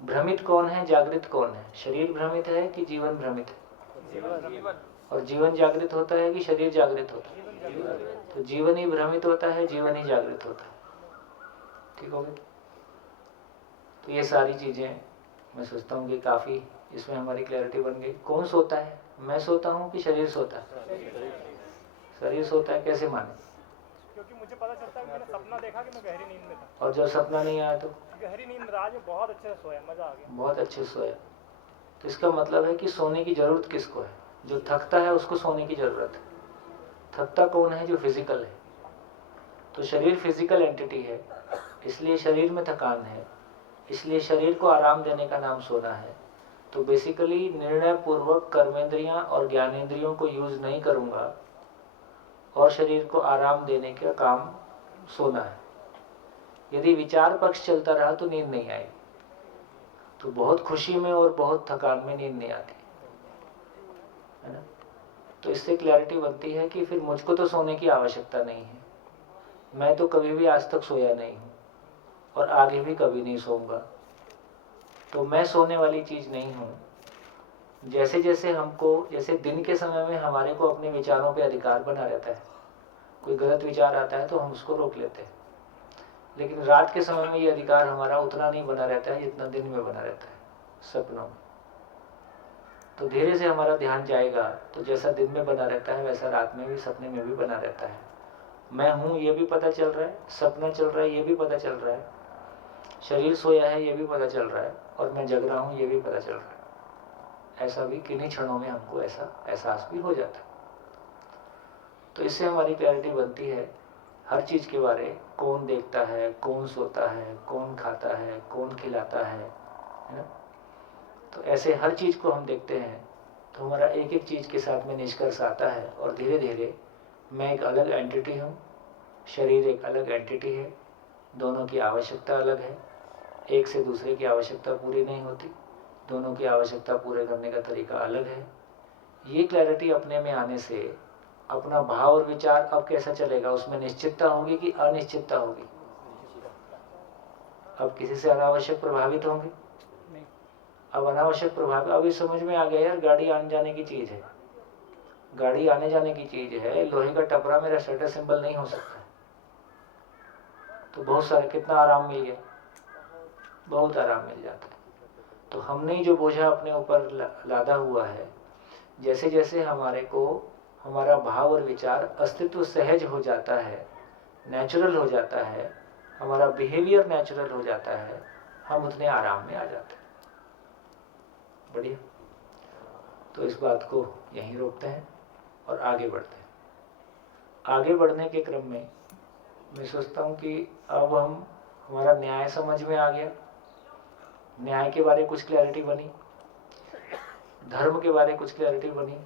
भ्रमित कौन है, जागृत कौन है? शरीर भ्रमित है कि जीवन भ्रमित है? और जीवन जागृत होता है कि शरीर जागृत होता है? तो जीवन ही भ्रमित होता है, जीवन ही जागृत होता है। ठीक हो गया? तो ये सारी चीजें मैं सोचता हूँ कि काफी इसमें हमारी क्लैरिटी बन गई। कौन सोता है? मैं सोता हूँ कि शरीर सोता है? शरीर सोता है। कैसे माने? क्योंकि मुझे पता चलता है, मैंने सपना देखा कि मैं गहरी नींद में था। और जब सपना नहीं आया तो? गहरी नींद राज में बहुत अच्छे से सोया, मजा आ गया। बहुत अच्छे से सोया। तो इसका मतलब है कि सोने की जरूरत किसको है? जो थकता है उसको सोने की जरूरत है। थकता कौन है? जो फिजिकल है। तो शरीर फिजिकल एंटिटी है, इसलिए शरीर में थकान है, इसलिए शरीर को आराम देने का नाम सोना है। तो बेसिकली निर्णय पूर्वक कर्मेंद्रियां और ज्ञानेंद्रियों को यूज नहीं करूंगा और शरीर को आराम देने का काम सोना है। यदि विचार पक्ष चलता रहा तो नींद नहीं आएगी। तो बहुत खुशी में और बहुत थकान में नींद नहीं आती, है ना। तो इससे क्लैरिटी बनती है कि फिर मुझको तो सोने की आवश्यकता नहीं है। मैं तो कभी भी आज तक सोया नहीं हूँ और आगे भी कभी नहीं सोऊंगा। तो मैं सोने वाली चीज़ नहीं हूँ। जैसे जैसे हमको, जैसे दिन के समय में हमारे को अपने विचारों पे अधिकार बना रहता है, कोई गलत विचार आता है तो हम उसको रोक लेते हैं। लेकिन रात के समय में ये अधिकार हमारा उतना नहीं बना रहता है जितना दिन में बना रहता है, सपनों में। तो धीरे से हमारा ध्यान जाएगा, तो जैसा दिन में बना रहता है वैसा रात में भी, सपने में भी बना रहता है। मैं हूँ ये भी पता चल रहा है, सपना चल रहा है ये भी पता चल रहा है, शरीर सोया है ये भी पता चल रहा है, और मैं जग रहा हूँ ये भी पता चल रहा है। ऐसा भी किन्हीं क्षणों में हमको ऐसा एहसास भी हो जाता है। तो इससे हमारी क्लैरिटी बनती है हर चीज़ के बारे, कौन देखता है, कौन सोता है, कौन खाता है, कौन खिलाता है ना। तो ऐसे हर चीज़ को हम देखते हैं तो हमारा एक एक चीज़ के साथ में निष्कर्ष आता है, और धीरे धीरे मैं एक अलग एंटिटी हूँ, शरीर एक अलग एंटिटी है, दोनों की आवश्यकता अलग है, एक से दूसरे की आवश्यकता पूरी नहीं होती, दोनों की आवश्यकता पूरे करने का तरीका अलग है। ये क्लैरिटी अपने में आने से अपना भाव और विचार अब कैसा चलेगा, उसमें निश्चितता होगी कि अनिश्चितता होगी? अब किसी से अनावश्यक प्रभावित होंगे? अब अनावश्यक प्रभाव, अब ये समझ में आ गया यार, गाड़ी आने जाने की चीज है, गाड़ी आने जाने की चीज है, लोहे का टपरा मेरा स्टेटस सिंबल नहीं हो सकता। तो बहुत सारे, कितना आराम मिल गया, बहुत आराम मिल जाता है। तो हमने जो बोझा अपने ऊपर लादा हुआ है, जैसे जैसे हमारे को हमारा भाव और विचार अस्तित्व सहज हो जाता है, नेचुरल हो जाता है, हमारा बिहेवियर नेचुरल हो जाता है, हम उतने आराम में आ जाते हैं। बढ़िया। तो इस बात को यहीं रोकते हैं और आगे बढ़ते हैं। आगे बढ़ने के क्रम में मैं सोचता हूँ कि अब हमारा न्याय समझ में आ गया, न्याय के बारे कुछ क्लैरिटी बनी, धर्म के बारे कुछ क्लैरिटी बनी,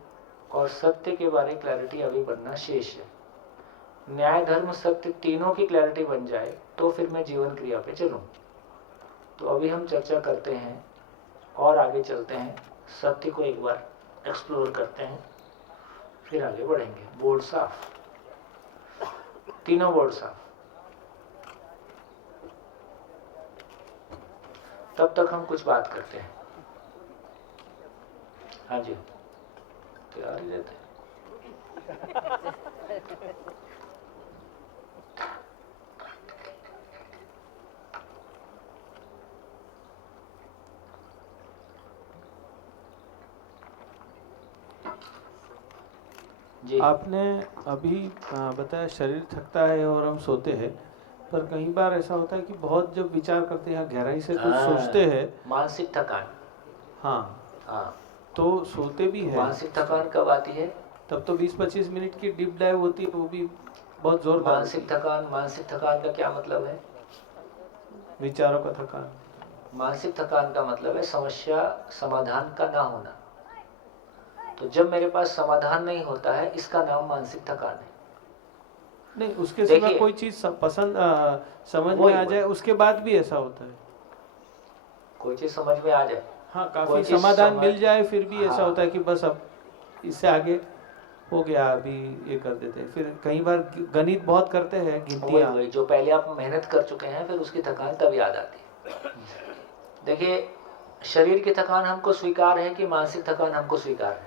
और सत्य के बारे क्लैरिटी अभी बनना शेष है। न्याय, धर्म, सत्य तीनों की क्लैरिटी बन जाए तो फिर मैं जीवन क्रिया पे चलूँ। तो अभी हम चर्चा करते हैं और आगे चलते हैं, सत्य को एक बार एक्सप्लोर करते हैं, फिर आगे बढ़ेंगे। बोर्ड साफ, तीनों बोर्ड साफ। तब तक हम कुछ बात करते हैं। हाँ जी, तैयार ही रहते हैं। जी, आपने अभी बताया शरीर थकता है और हम सोते हैं, पर कई बार ऐसा होता है कि बहुत जब विचार करते हैं, गहराई से कुछ सोचते हैं, मानसिक थकान। हाँ, हाँ, तो सोते भी है। मानसिक थकान कब आती है? तब तो 20-25 मिनट की डीप डाइव होती है, वो भी बहुत जोरदार। मानसिक थकान का क्या मतलब है? विचारों का थकान। मानसिक थकान का मतलब है समस्या समाधान का ना होना। तो जब मेरे पास समाधान नहीं होता है, इसका नाम मानसिक थकान है। नहीं, उसके सिवा देखिए, कोई चीज पसंद समझ में आ जाए, उसके बाद भी ऐसा होता है। कोई चीज समझ में आ जाए, हाँ, काफी समाधान मिल जाए, फिर भी ऐसा होता है कि बस अब इससे आगे हो गया, अभी ये कर देते हैं। फिर कई बार गणित बहुत करते हैं, गिनतियाँ, वही जो पहले आप मेहनत कर चुके हैं, फिर उसकी थकान तब याद आती है। देखिए, शरीर की थकान हमको स्वीकार है कि मानसिक थकान हमको स्वीकार है?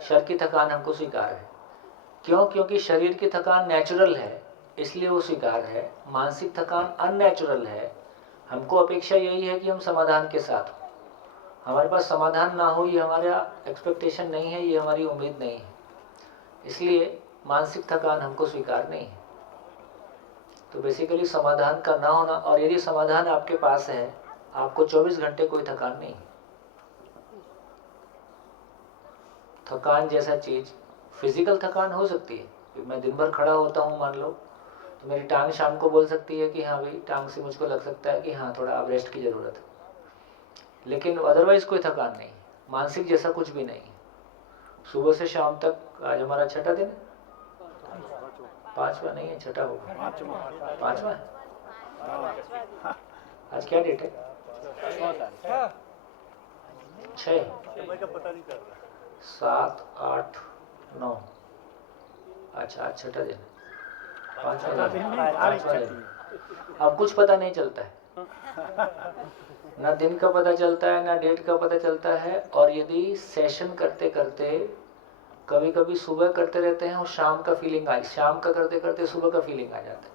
शरीर की थकान हमको स्वीकार है। क्यों? क्योंकि शरीर की थकान नेचुरल है, इसलिए वो स्वीकार है। मानसिक थकान अननेचुरल है। हमको अपेक्षा यही है कि हम समाधान के साथ हो। हमारे पास समाधान ना हो, ये हमारा एक्सपेक्टेशन नहीं है, ये हमारी उम्मीद नहीं है। इसलिए मानसिक थकान हमको स्वीकार नहीं है। तो बेसिकली समाधान का ना होना, और यदि समाधान आपके पास है, आपको 24 घंटे कोई थकान नहीं है। थकान जैसा चीज, फिजिकल थकान हो सकती है। मैं दिन भर खड़ा होता हूँ मान लो, तो मेरी टांग शाम को बोल सकती है कि हाँ भाई, टांग से मुझको लग सकता है कि हाँ थोड़ा अब रेस्ट की ज़रूरत है, लेकिन अदरवाइज कोई थकान नहीं। मानसिक जैसा कुछ भी नहीं। सुबह से शाम तक, आज हमारा छठा दिन है, पांचवा नहीं है, छठा होगा, पांचवा है। आज क्या डेट है? 6, 7, 8, 9। अच्छा, आज छठा दिन है, पांचवा दिन। अब कुछ पता नहीं चलता है, ना दिन का पता चलता है, ना डेट का पता चलता है। और यदि सेशन करते करते कभी कभी सुबह करते रहते हैं और शाम का फीलिंग शाम का करते करते सुबह का फीलिंग आ जाता है।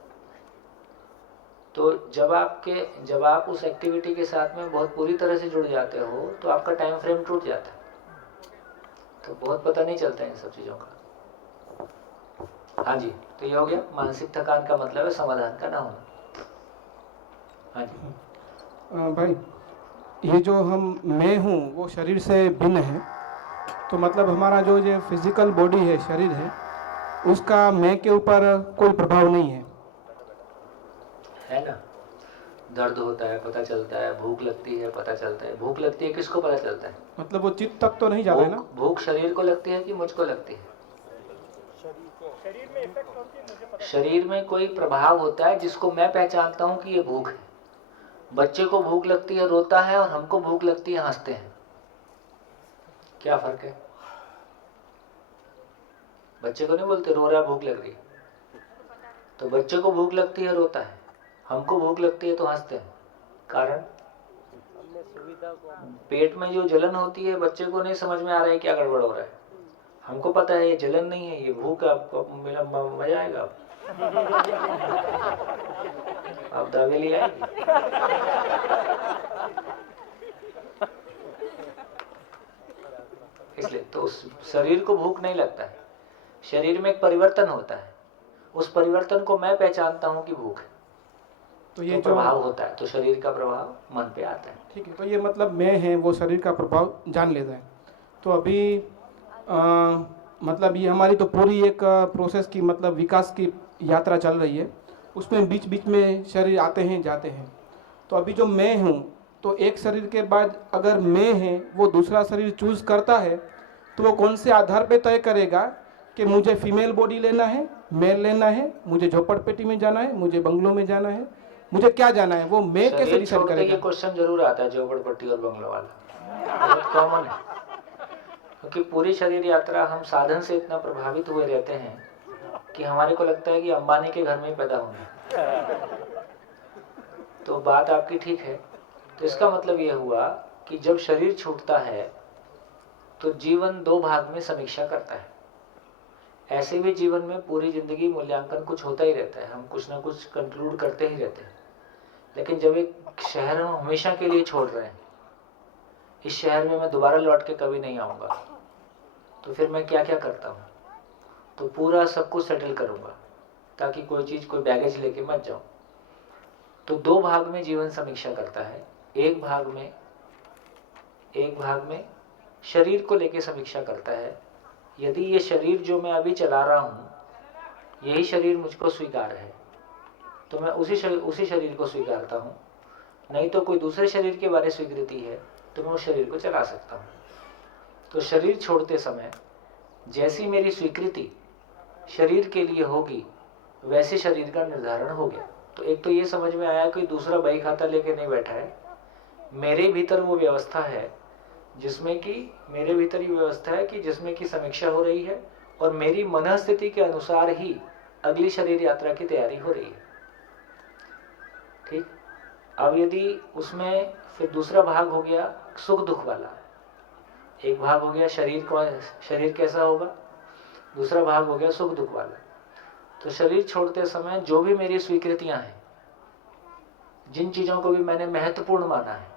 तो जब आप उस एक्टिविटी के साथ में बहुत पूरी तरह से जुड़ जाते हो तो आपका टाइम फ्रेम टूट जाता है, तो बहुत पता नहीं चलता है इन सब चीज़ों का। हाँ जी, तो ये हो गया मानसिक थकान का मतलब है समाधान का ना होना। हाँ जी भाई, ये जो मैं हूँ वो शरीर से भिन्न है, तो मतलब हमारा जो ये फिजिकल बॉडी है, शरीर है, उसका मैं के ऊपर कोई प्रभाव नहीं है ना। दर्द होता है पता चलता है, भूख लगती है पता चलता है। भूख लगती है किसको पता चलता है? मतलब वो चित्त तक तो नहीं जाता है ना? भूख शरीर को लगती है कि मुझको लगती है? शरीर में इफेक्ट होती है, मुझे पता शरीर में कोई प्रभाव होता है जिसको मैं पहचानता हूँ कि ये भूख है। बच्चे को भूख लगती है रोता है, और हमको भूख लगती है हंसते हैं। क्या फर्क है? बच्चे को नहीं बोलते रो रहा भूख लग रही है, तो बच्चे को भूख लगती है रोता है, हमको भूख लगती है तो हंसते हैं। कारण हमने सुविधा को पेट में जो जलन होती है बच्चे को नहीं समझ में आ रहा है क्या गड़बड़ हो रहा है। हमको पता है ये जलन नहीं है, ये भूख है। आपको मिला मजा आएगा, आप दावेली आएगी। इसलिए तो उस शरीर को भूख नहीं लगता है, शरीर में एक परिवर्तन होता है, उस परिवर्तन को मैं पहचानता हूं कि भूख है, तो ये तो जो प्रभाव होता है, तो शरीर का प्रभाव मन पे आता है। ठीक है, तो ये मतलब मैं है वो शरीर का प्रभाव जान लेता है। तो अभी मतलब ये हमारी तो पूरी एक प्रोसेस की मतलब विकास की यात्रा चल रही है, उसमें बीच बीच में शरीर आते हैं जाते हैं। तो अभी जो मैं हूँ, तो एक शरीर के बाद अगर मैं है वो दूसरा शरीर चूज़ करता है, तो वो कौन से आधार पे तय करेगा कि मुझे फीमेल बॉडी लेना है, मेल लेना है, मुझे झोपड़पट्टी में जाना है, मुझे बंगलों में जाना है, मुझे क्या जाना है? वो मैं कैसे शरीर डिसाइड छोड़ते करेगा? ये क्वेश्चन जरूर आता है, झोपड़पट्टी और बंगलो वाला बहुत कॉमन है, क्योंकि पूरी शरीर यात्रा हम साधन से इतना प्रभावित हुए रहते हैं कि हमारे को लगता है कि अंबानी के घर में ही पैदा होंगे। तो बात आपकी ठीक है। तो इसका मतलब यह हुआ कि जब शरीर छूटता है तो जीवन दो भाग में समीक्षा करता है। ऐसे भी जीवन में पूरी जिंदगी मूल्यांकन कुछ होता ही रहता है, हम कुछ ना कुछ कंक्लूड करते ही रहते हैं। लेकिन जब एक शहर हम हमेशा के लिए छोड़ रहे हैं, इस शहर में मैं दोबारा लौट के कभी नहीं आऊँगा, तो फिर मैं क्या क्या करता हूँ? तो पूरा सब कुछ सेटल करूँगा ताकि कोई चीज़, कोई बैगेज लेके मत जाऊँ। तो दो भाग में जीवन समीक्षा करता है। एक भाग में शरीर को लेके समीक्षा करता है। यदि ये शरीर जो मैं अभी चला रहा हूँ, यही शरीर मुझको स्वीकार है, तो मैं उसी शरीर को स्वीकारता हूँ। नहीं तो कोई दूसरे शरीर के बारे स्वीकृति है तो मैं उस शरीर को चला सकता हूँ। तो शरीर छोड़ते समय जैसी मेरी स्वीकृति शरीर के लिए होगी, वैसे शरीर का निर्धारण हो गया। तो एक तो ये समझ में आया कि दूसरा बही खाता लेके नहीं बैठा है, मेरे भीतर वो व्यवस्था है जिसमें कि समीक्षा हो रही है, और मेरी मनस्थिति के अनुसार ही अगली शरीर यात्रा की तैयारी हो रही है। ठीक। अब यदि उसमें फिर दूसरा भाग हो गया सुख दुख वाला, एक भाग हो गया शरीर कैसा होगा, दूसरा भाग हो गया सुख दुख वाला। तो शरीर छोड़ते समय जो भी मेरी स्वीकृतियां हैं, जिन चीजों को भी मैंने महत्वपूर्ण माना है,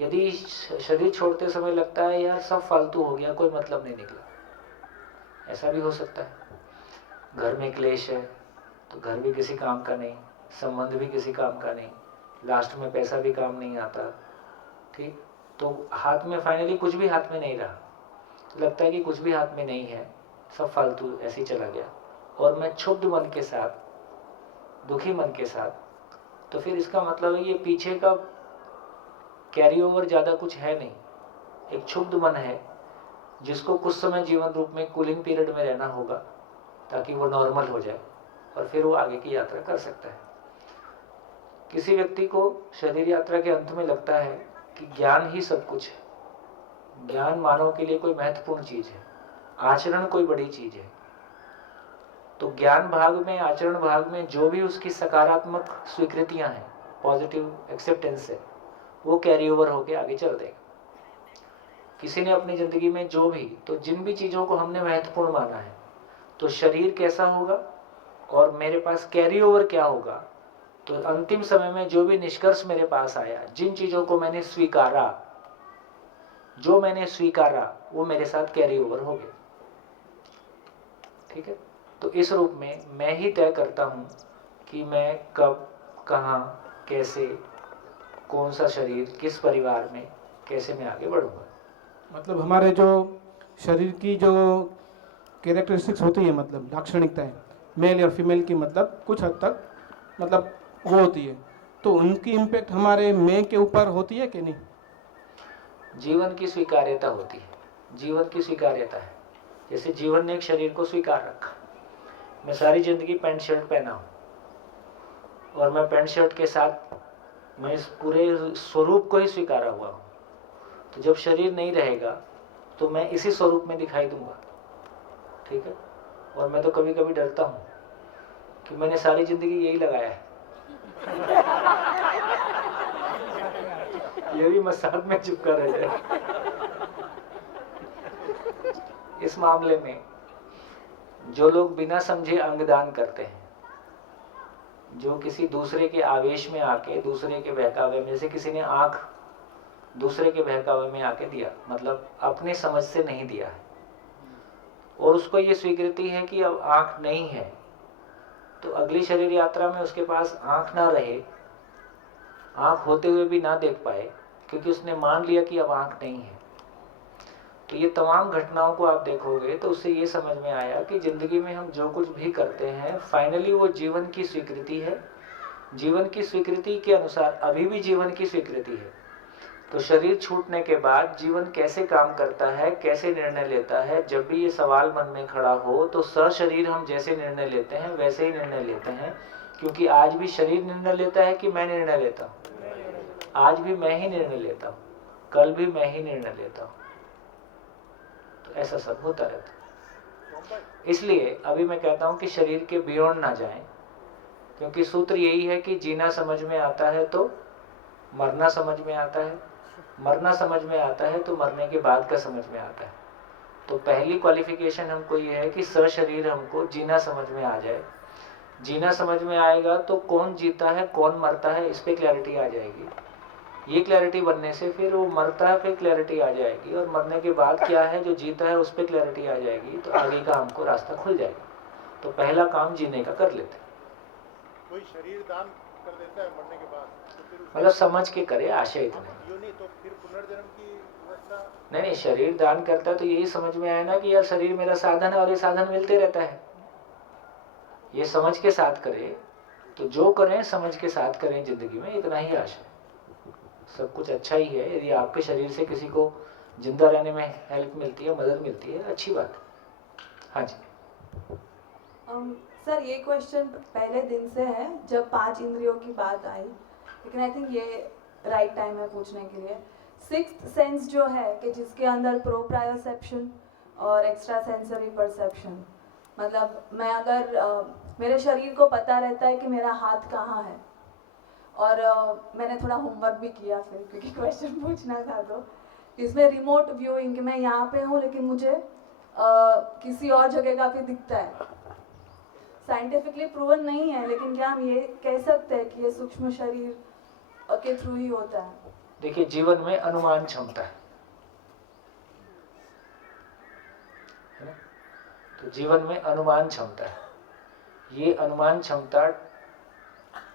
यदि शरीर छोड़ते समय लगता है यार सब फालतू हो गया, कोई मतलब नहीं निकला, ऐसा भी हो सकता है। घर में क्लेश है तो घर भी किसी काम का नहीं, संबंध भी किसी काम का नहीं, लास्ट में पैसा भी काम नहीं आता। ठीक। तो हाथ में फाइनली कुछ भी हाथ में नहीं रहा, तो लगता है कि कुछ भी हाथ में नहीं है, सब फालतू ऐसे ही चला गया, और मैं क्षुब्ध मन के साथ, दुखी मन के साथ। तो फिर इसका मतलब है ये पीछे का कैरी ओवर ज़्यादा कुछ है नहीं, एक क्षुब्ध मन है जिसको कुछ समय जीवन रूप में कूलिंग पीरियड में रहना होगा ताकि वो नॉर्मल हो जाए, और फिर वो आगे की यात्रा कर सकता है। किसी व्यक्ति को शरीर यात्रा के अंत में लगता है कि ज्ञान ही सब कुछ है, ज्ञान मानव के लिए कोई महत्वपूर्ण चीज़ है, आचरण कोई बड़ी चीज़ है। तो ज्ञान भाग में, आचरण भाग में जो भी उसकी सकारात्मक स्वीकृतियां हैं, पॉजिटिव एक्सेप्टेंस है, वो कैरी ओवर होके आगे चल देगा। किसी ने अपनी ज़िंदगी में जो भी, तो जिन भी चीज़ों को हमने महत्वपूर्ण माना है, तो शरीर कैसा होगा और मेरे पास कैरी ओवर क्या होगा, तो अंतिम समय में जो भी निष्कर्ष मेरे पास आया, जिन चीजों को मैंने स्वीकारा, जो मैंने स्वीकारा वो मेरे साथ कैरी ओवर हो गए। ठीक है, तो इस रूप में मैं ही तय करता हूं कि मैं कब, कहां, कैसे, कौन सा शरीर, किस परिवार में, कैसे मैं आगे बढ़ूंगा। मतलब हमारे जो शरीर की जो कैरेक्टरिस्टिक्स होती है, मतलब लाक्षणिकताएं, मेल और फीमेल की, मतलब कुछ हद तक मतलब वो होती है, तो उनकी इम्पैक्ट हमारे मैं के ऊपर होती है कि नहीं? जीवन की स्वीकार्यता होती है, जीवन की स्वीकार्यता है। जैसे जीवन ने एक शरीर को स्वीकार रखा, मैं सारी जिंदगी पैंट शर्ट पहना हूं और मैं पैंट शर्ट के साथ मैं इस पूरे स्वरूप को ही स्वीकारा हुआ हूं। तो जब शरीर नहीं रहेगा तो मैं इसी स्वरूप में दिखाई दूंगा। ठीक है, और मैं तो कभी कभी डरता हूं कि मैंने सारी जिंदगी यही लगाया है। ये भी मसाज में चिपका रह जाए। इस मामले में जो लोग बिना समझे अंगदान करते हैं, जो किसी दूसरे के आवेश में आके, दूसरे के बहकावे में, जैसे किसी ने आंख दूसरे के बहकावे में आके दिया, मतलब अपने समझ से नहीं दिया है, और उसको ये स्वीकृति है कि अब आंख नहीं है, तो अगली शरीर यात्रा में उसके पास आंख ना रहे, आंख होते हुए भी ना देख पाए, क्योंकि उसने मान लिया कि अब आंख नहीं है। तो ये तमाम घटनाओं को आप देखोगे तो उससे ये समझ में आया कि जिंदगी में हम जो कुछ भी करते हैं फाइनली वो जीवन की स्वीकृति है। जीवन की स्वीकृति के अनुसार अभी भी जीवन की स्वीकृति है। तो शरीर छूटने के बाद जीवन कैसे काम करता है, कैसे निर्णय लेता है, जब भी ये सवाल मन में खड़ा हो तो सशरीर हम जैसे निर्णय लेते हैं वैसे ही निर्णय लेते हैं, क्योंकि आज भी शरीर निर्णय लेता है कि मैं निर्णय लेता हूँ? आज भी मैं ही निर्णय लेता हूँ, कल भी मैं ही निर्णय लेता हूँ। तो ऐसा सब होता रहता है। इसलिए अभी मैं कहता हूं कि शरीर के बियॉन्ड ना जाएं, क्योंकि सूत्र यही है कि जीना समझ में आता है तो मरना समझ में आता है, मरना समझ में आता है तो मरने के बाद का समझ में आता है। तो पहली क्वालिफिकेशन हमको ये है कि सशरीर हमको जीना समझ में आ जाए। जीना समझ में आएगा तो कौन जीता है कौन मरता है इस पे क्लैरिटी आ जाएगी। ये क्लैरिटी बनने से फिर वो मरता है पे क्लैरिटी आ जाएगी, और मरने के बाद क्या है जो जीता है उस पे क्लैरिटी आ जाएगी, तो आगे का हमको रास्ता खुल जाएगा। तो पहला काम जीने का कर लेते हैं। कोई शरीर दान कर देता है मरने के बाद, तो फिर मतलब समझ के करे, आशय इतना यूं नहीं तो फिर पुनर्जन्म की व्यवस्था। नहीं, शरीर दान करता है तो यही समझ में आया ना कि यार शरीर मेरा साधन है और ये साधन मिलते रहता है। ये समझ के साथ करे, तो जो करें समझ के साथ करें जिंदगी में, इतना ही आशय। सब कुछ अच्छा ही है। यदि आपके शरीर से किसी को जिंदा रहने में हेल्प मिलती है, मदद मिलती है, अच्छी बात है। हाँ जी। सर ये क्वेश्चन पहले दिन से है जब 5 इंद्रियों की बात आई, लेकिन आई थिंक ये राइट टाइम है पूछने के लिए। सिक्स्थ सेंस जो है कि जिसके अंदर प्रोप्रायोसेप्शन और एक्स्ट्रा सेंसरी परसेप्शन, मतलब मैं अगर मेरे शरीर को पता रहता है कि मेरा हाथ कहाँ है, और मैंने थोड़ा होमवर्क भी किया फिर, क्योंकि क्वेश्चन पूछना था, तो इसमें रिमोट व्यूइंग, मैं यहाँ पे हूँ लेकिन मुझे किसी और जगह का भी दिखता है। साइंटिफिकली प्रूवन नहीं है, लेकिन क्या हम ये कह सकते हैं कि ये सूक्ष्म शरीर के थ्रू ही होता है? देखिए, जीवन में अनुमान क्षमता है ना? तो जीवन में अनुमान क्षमता है। ये अनुमान क्षमता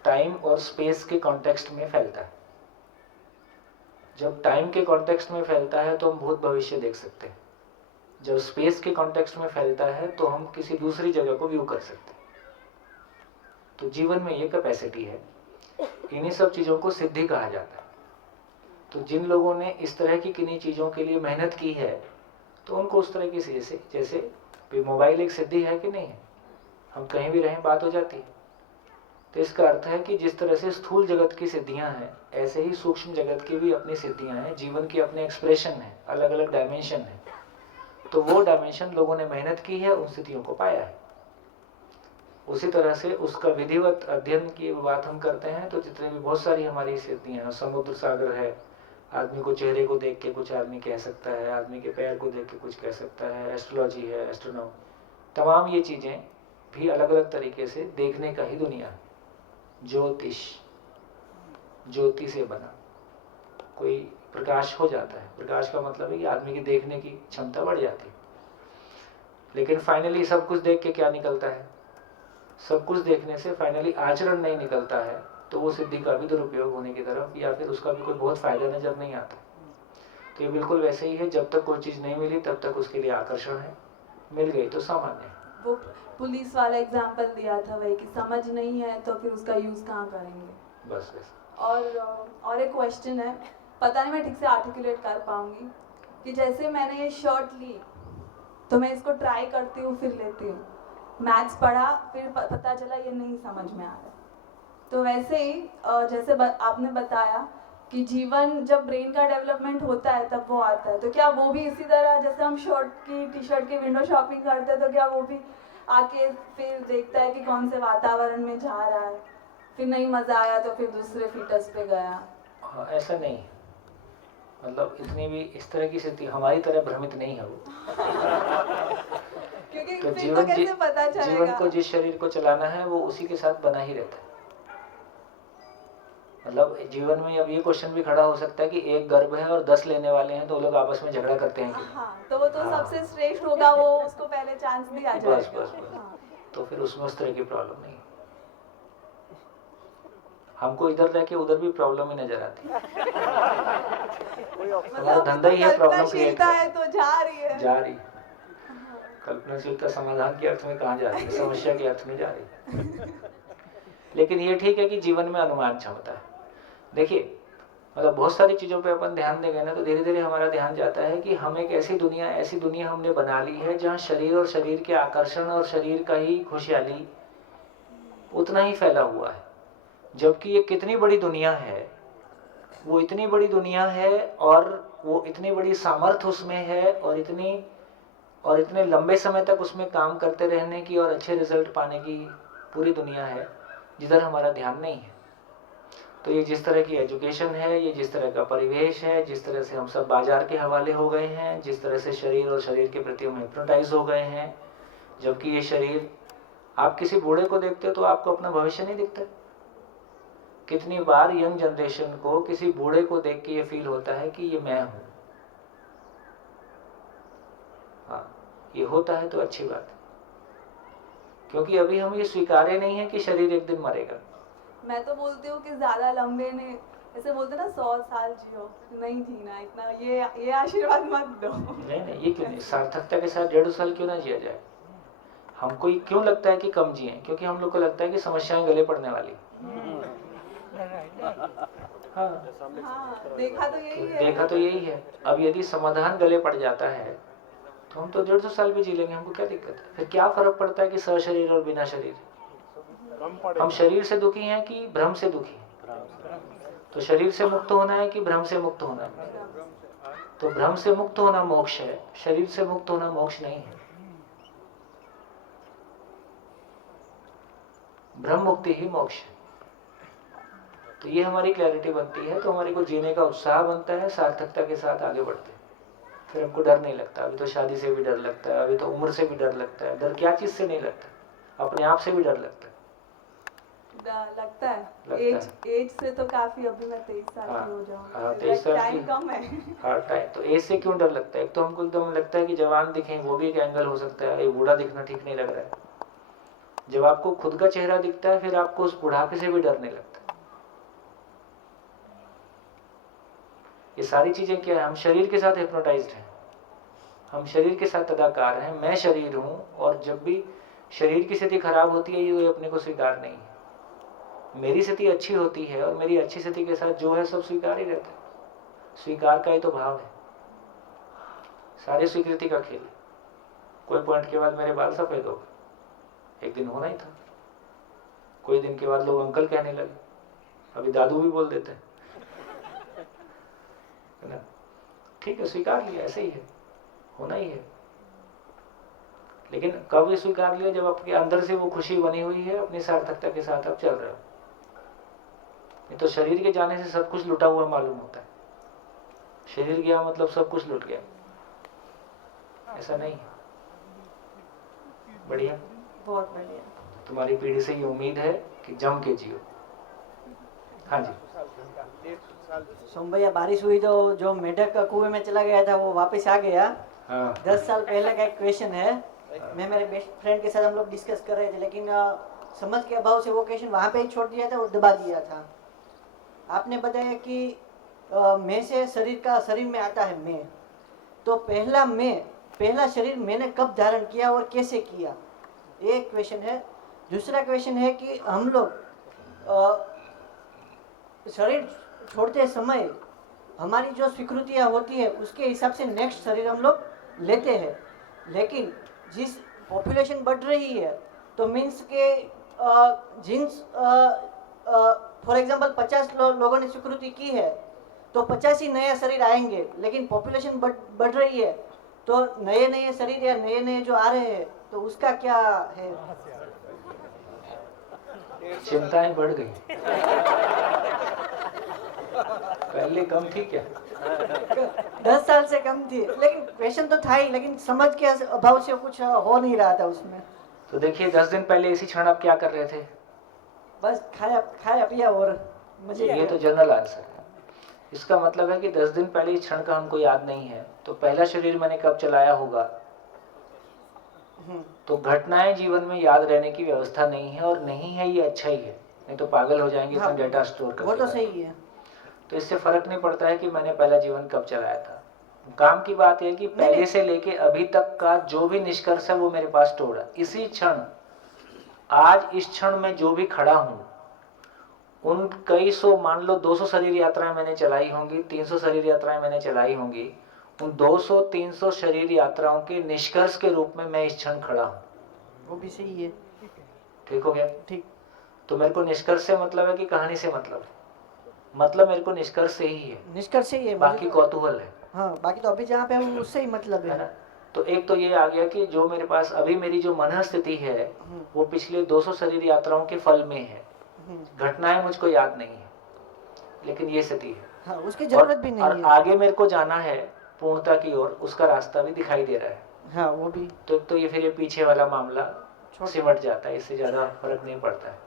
टाइम और स्पेस के कॉन्टेक्स्ट में फैलता है। जब टाइम के कॉन्टेक्स्ट में फैलता है तो हम भूत भविष्य देख सकते हैं। जब स्पेस के कॉन्टेक्स्ट में फैलता है तो हम किसी दूसरी जगह को व्यू कर सकते हैं। तो जीवन में ये कैपेसिटी है। इन्हीं सब चीज़ों को सिद्धि कहा जाता है। तो जिन लोगों ने इस तरह की किन्हीं चीज़ों के लिए मेहनत की है, तो उनको उस तरह की जैसे मोबाइल एक सिद्धि है कि नहीं है, हम कहीं भी रहें बात हो जाती है। तो इसका अर्थ है कि जिस तरह से स्थूल जगत की सिद्धियां हैं, ऐसे ही सूक्ष्म जगत की भी अपनी सिद्धियां हैं। जीवन के अपने एक्सप्रेशन हैं, अलग अलग डायमेंशन हैं। तो वो डायमेंशन लोगों ने मेहनत की है, उन स्थितियों को पाया है। उसी तरह से उसका विधिवत अध्ययन की बात हम करते हैं तो जितने भी बहुत सारी हमारी स्थितियां हैं, समुद्र सागर है, आदमी को चेहरे को देख के कुछ आदमी कह सकता है, आदमी के पैर को देख के कुछ कह सकता है, एस्ट्रोलॉजी है, एस्ट्रोनॉमी, तमाम ये चीज़ें भी अलग अलग तरीके से देखने का ही दुनिया है। ज्योतिष, ज्योति से बना। कोई प्रकाश हो जाता है, प्रकाश का मतलब है कि आदमी की देखने की क्षमता बढ़ जाती है। लेकिन फाइनली सब कुछ देख के क्या निकलता है? सब कुछ देखने से फाइनली आचरण नहीं निकलता है, तो वो सिद्धि का भी दुरुपयोग होने की तरफ, या फिर उसका भी कोई बहुत फायदा नजर नहीं आता। तो ये बिल्कुल वैसे ही है, जब तक कोई चीज नहीं मिली तब तक उसके लिए आकर्षण है, मिल गई तो सामान्य है। वो पुलिस वाला एग्जाम्पल दिया था वही कि समझ नहीं है तो फिर उसका यूज कहाँ करेंगे। बस बस। और एक क्वेश्चन है, पता नहीं मैं ठीक से आर्टिकुलेट कर पाऊंगी, कि जैसे मैंने ये शर्ट ली तो मैं इसको ट्राई करती हूँ, फिर लेती हूँ, मैथ्स पढ़ा, फिर पता चला ये नहीं समझ में आ रहा। तो वैसे ही जैसे आपने बताया कि जीवन जब ब्रेन का डेवलपमेंट होता है तब वो आता है, तो क्या वो भी इसी तरह जैसे हम शर्ट की टी शर्ट की विंडो शॉपिंग करते हैं, तो क्या वो भी आके फिर देखता है कि कौन से वातावरण में जा रहा है, फिर नहीं मज़ा आया तो फिर दूसरे फीटस पे गया? हाँ, ऐसा नहीं है, मतलब इतनी भी इस तरह की स्थिति हमारी तरह भ्रमित नहीं है वो। क्योंकि तो फिर तो कैसे पता चलेगा? जीवन को जिस शरीर को चलाना है वो उसी के साथ बना ही रहता है। मतलब जीवन में अब ये क्वेश्चन भी खड़ा हो सकता है कि एक गर्भ है और 10 लेने वाले हैं, तो वो लोग आपस में झगड़ा करते हैं कि हाँ, तो वो तो सबसे श्रेष्ठ होगा, वो उसको पहले चांस दिया जाएगा। बस बस बस। हाँ। तो फिर उसमें उस तरह की प्रॉब्लम नहीं। हमको इधर रह के उधर भी प्रॉब्लम ही नजर आती है। हमारा धंधा ही है प्रॉब्लम क्रिएट कल्पनाशीलता है तो जा रही है। जा रही। कल्पनाशीलता समाधान के अर्थ में कहाँ जा रही है? समस्या के अर्थ में जा रही है। लेकिन ये ठीक है कि जीवन में अनुमान क्षमता है। देखिए, मतलब बहुत सारी चीजों पे अपन ध्यान देंगे ना, तो धीरे धीरे हमारा ध्यान जाता है कि हम एक ऐसी दुनिया हमने बना ली है जहाँ शरीर और शरीर के आकर्षण और शरीर का ही खुशहाली उतना ही फैला हुआ है। जबकि ये कितनी बड़ी दुनिया है, वो इतनी बड़ी दुनिया है और वो इतनी बड़ी सामर्थ्य उसमें है, और इतने लंबे समय तक उसमें काम करते रहने की और अच्छे रिजल्ट पाने की पूरी दुनिया है, जिधर हमारा ध्यान नहीं है। तो ये जिस तरह की एजुकेशन है, ये जिस तरह का परिवेश है, जिस तरह से हम सब बाजार के हवाले हो गए हैं, जिस तरह से शरीर और शरीर के प्रति हम हिप्नोटाइज हो गए हैं, जबकि ये शरीर, आप किसी बूढ़े को देखते हो तो आपको अपना भविष्य नहीं दिखता। कितनी बार यंग जनरेशन को किसी बूढ़े को देख के ये फील होता है कि ये मैं हूं। हाँ, ये होता है तो अच्छी बात है, क्योंकि अभी हम ये स्वीकार्य नहीं है कि शरीर एक दिन मरेगा। मैं तो बोलती हूँ कि ज्यादा लंबे ने, ऐसे बोलते ना 100 साल जियो, नहीं जीना इतना, ये आशीर्वाद मत दो। नहीं, ये क्यों नहीं, सार्थकता के साथ 150 साल क्यों ना जिया जाए। हमको क्यों लगता है कि कम जिए? क्योंकि हम लोग को लगता है कि समस्याएं गले पड़ने वाली। हाँ, देखा तो यही है। देखा तो यही है। अब यदि समाधान गले पड़ जाता है तो हम तो 150 साल भी जी लेंगे, हमको क्या दिक्कत है? फिर क्या फर्क पड़ता है कि सशरीर और बिना शरीर? हम शरीर से दुखी हैं कि भ्रम से दुखी हैं? तो शरीर से मुक्त होना है कि भ्रम से मुक्त होना है? तो भ्रम से मुक्त होना मोक्ष है, शरीर से मुक्त होना मोक्ष नहीं है। ब्रह्म मुक्ति ही मोक्ष है। तो ये हमारी क्लैरिटी बनती है, तो हमारे को जीने का उत्साह बनता है, सार्थकता के साथ आगे बढ़ते हैं। फिर हमको डर नहीं लगता। अभी तो शादी से भी डर लगता है, अभी तो उम्र से भी डर लगता है। डर क्या चीज से नहीं लगता? अपने आप से भी डर लगता है। लगता है एज से तो काफी, अभी मैं 23 साल की हो जाऊँ। हाँ, 23 साल टाइम कम है। हाँ, टाइम तो एज से क्यों डर लगता है? एक तो हमको एकदम लगता है कि जवान दिखें, वो भी एक एंगल हो सकता है। ये बूढ़ा दिखना ठीक नहीं लग रहा है। जब आपको खुद का चेहरा दिखता है, फिर आपको उस बुढ़ापे से भी डर नहीं लगता। ये सारी चीजें क्या है? हम शरीर के साथ हिप्नोटाइज्ड हैं, हम शरीर के साथ तदाकार हैं। मैं शरीर हूं, और जब भी शरीर की स्थिति खराब होती है, ये अपने को स्वीकार नहीं है। मेरी स्थिति अच्छी होती है और मेरी अच्छी स्थिति के साथ जो है सब स्वीकार ही रहता है। स्वीकार का ही तो भाव है, सारी स्वीकृति का खेल। कोई पॉइंट के बाद मेरे बाल सफेद हो गए, एक दिन होना ही था। कोई दिन के बाद लोग अंकल कहने लगे, अभी दादू भी बोल देते हैं, है ना? ठीक है, स्वीकार लिया, ऐसे ही है, होना ही है। लेकिन कब ये स्वीकार लिया? जब आपके अंदर से वो खुशी बनी हुई है, अपनी सार्थकता के साथ आप चल रहे हो। नहीं तो शरीर के जाने से सब कुछ लुटा हुआ मालूम होता है। शरीर गया मतलब सब कुछ लुट गया, ऐसा नहीं है। बढ़िया, बहुत बढ़िया। तुम्हारी पीढ़ी से ये उम्मीद है कि जम के जियो। हाँ जी। सोम भैया, बारिश हुई तो जो मेढक कुएं में चला गया था वो वापस आ गया। हाँ 10 साल पहले का एक क्वेश्चन है। मैं मेरे बेस्ट फ्रेंड के साथ हम लोग डिस्कस कर रहे थे, लेकिन समझ के अभाव से वो क्वेश्चन वहाँ पे ही छोड़ दिया था और दबा दिया था। आपने बताया कि मैं से शरीर में आता है मैं, तो पहला शरीर मैंने कब धारण किया और कैसे किया, एक क्वेश्चन है। दूसरा क्वेश्चन है कि हम लोग शरीर छोड़ते समय हमारी जो स्वीकृतियाँ होती है उसके हिसाब से नेक्स्ट शरीर हम लोग लेते हैं, लेकिन जिस पॉपुलेशन बढ़ रही है तो मीन्स के जिन्स फॉर एग्जांपल 50 लोगों ने स्वीकृति की है तो 50 ही नया शरीर आएंगे, लेकिन पॉपुलेशन बढ़ रही है तो नए शरीर या नए जो आ रहे हैं तो उसका क्या है? चिंताएं बढ़ गई। पहले कम थी क्या? 10 साल से कम थी, लेकिन क्वेश्चन तो था ही, लेकिन समझ के अभाव से कुछ हो नहीं रहा था उसमें। तो देखिए 10 दिन पहले इसी क्षण आप क्या कर रहे थे? बस खाया पिया और मजे ये तो जनरल आंसर है। इसका मतलब है कि 10 दिन पहले इस क्षण का हमको याद नहीं है, तो पहला शरीर मैंने कब चलाया होगा? तो घटनाएं जीवन में याद रहने की व्यवस्था नहीं है, और नहीं है ये अच्छा ही है, नहीं तो पागल हो जाएंगे इतना डेटा स्टोर करके। वो तो सही है। तो इससे फर्क नहीं पड़ता है कि मैंने पहला जीवन कब चलाया था। काम की बात है कि पहले से लेके अभी तक का जो भी निष्कर्ष है वो मेरे पास स्टोर है। इसी क्षण, आज इस क्षण में जो भी खड़ा हूं, उन कई सौ, मान लो 200 शरीर यात्राएं मैंने चलाई होंगी, 300 शरीर यात्राएं मैंने चलाई होंगी, उन 200-300 शरीर यात्राओं के निष्कर्ष के रूप में मैं इस क्षण खड़ा हूं। वो भी सही है। ठीक हो गया? ठीक। तो मेरे को निष्कर्ष से मतलब है कि कहानी से मतलब है? मतलब मेरे को निष्कर्ष से ही है, निष्कर्ष से ही है, बाकी कौतूहल है। हाँ, बाकी तो अभी जहाँ पे हम उससे ही मतलब है है ना? तो एक तो ये आ गया कि जो मेरे पास अभी मेरी जो मन स्थिति है वो पिछले 200 शरीर यात्राओं के फल में है। घटनाएं मुझको याद नहीं है, लेकिन ये स्थिति है। हाँ, उसकी जरूरत भी नहीं और है। आगे मेरे को जाना है पूर्णता की ओर, उसका रास्ता भी दिखाई दे रहा है। हाँ, वो भी। तो ये फिर ये पीछे वाला मामला सिमट जाता है, इससे ज्यादा फर्क नहीं पड़ता है।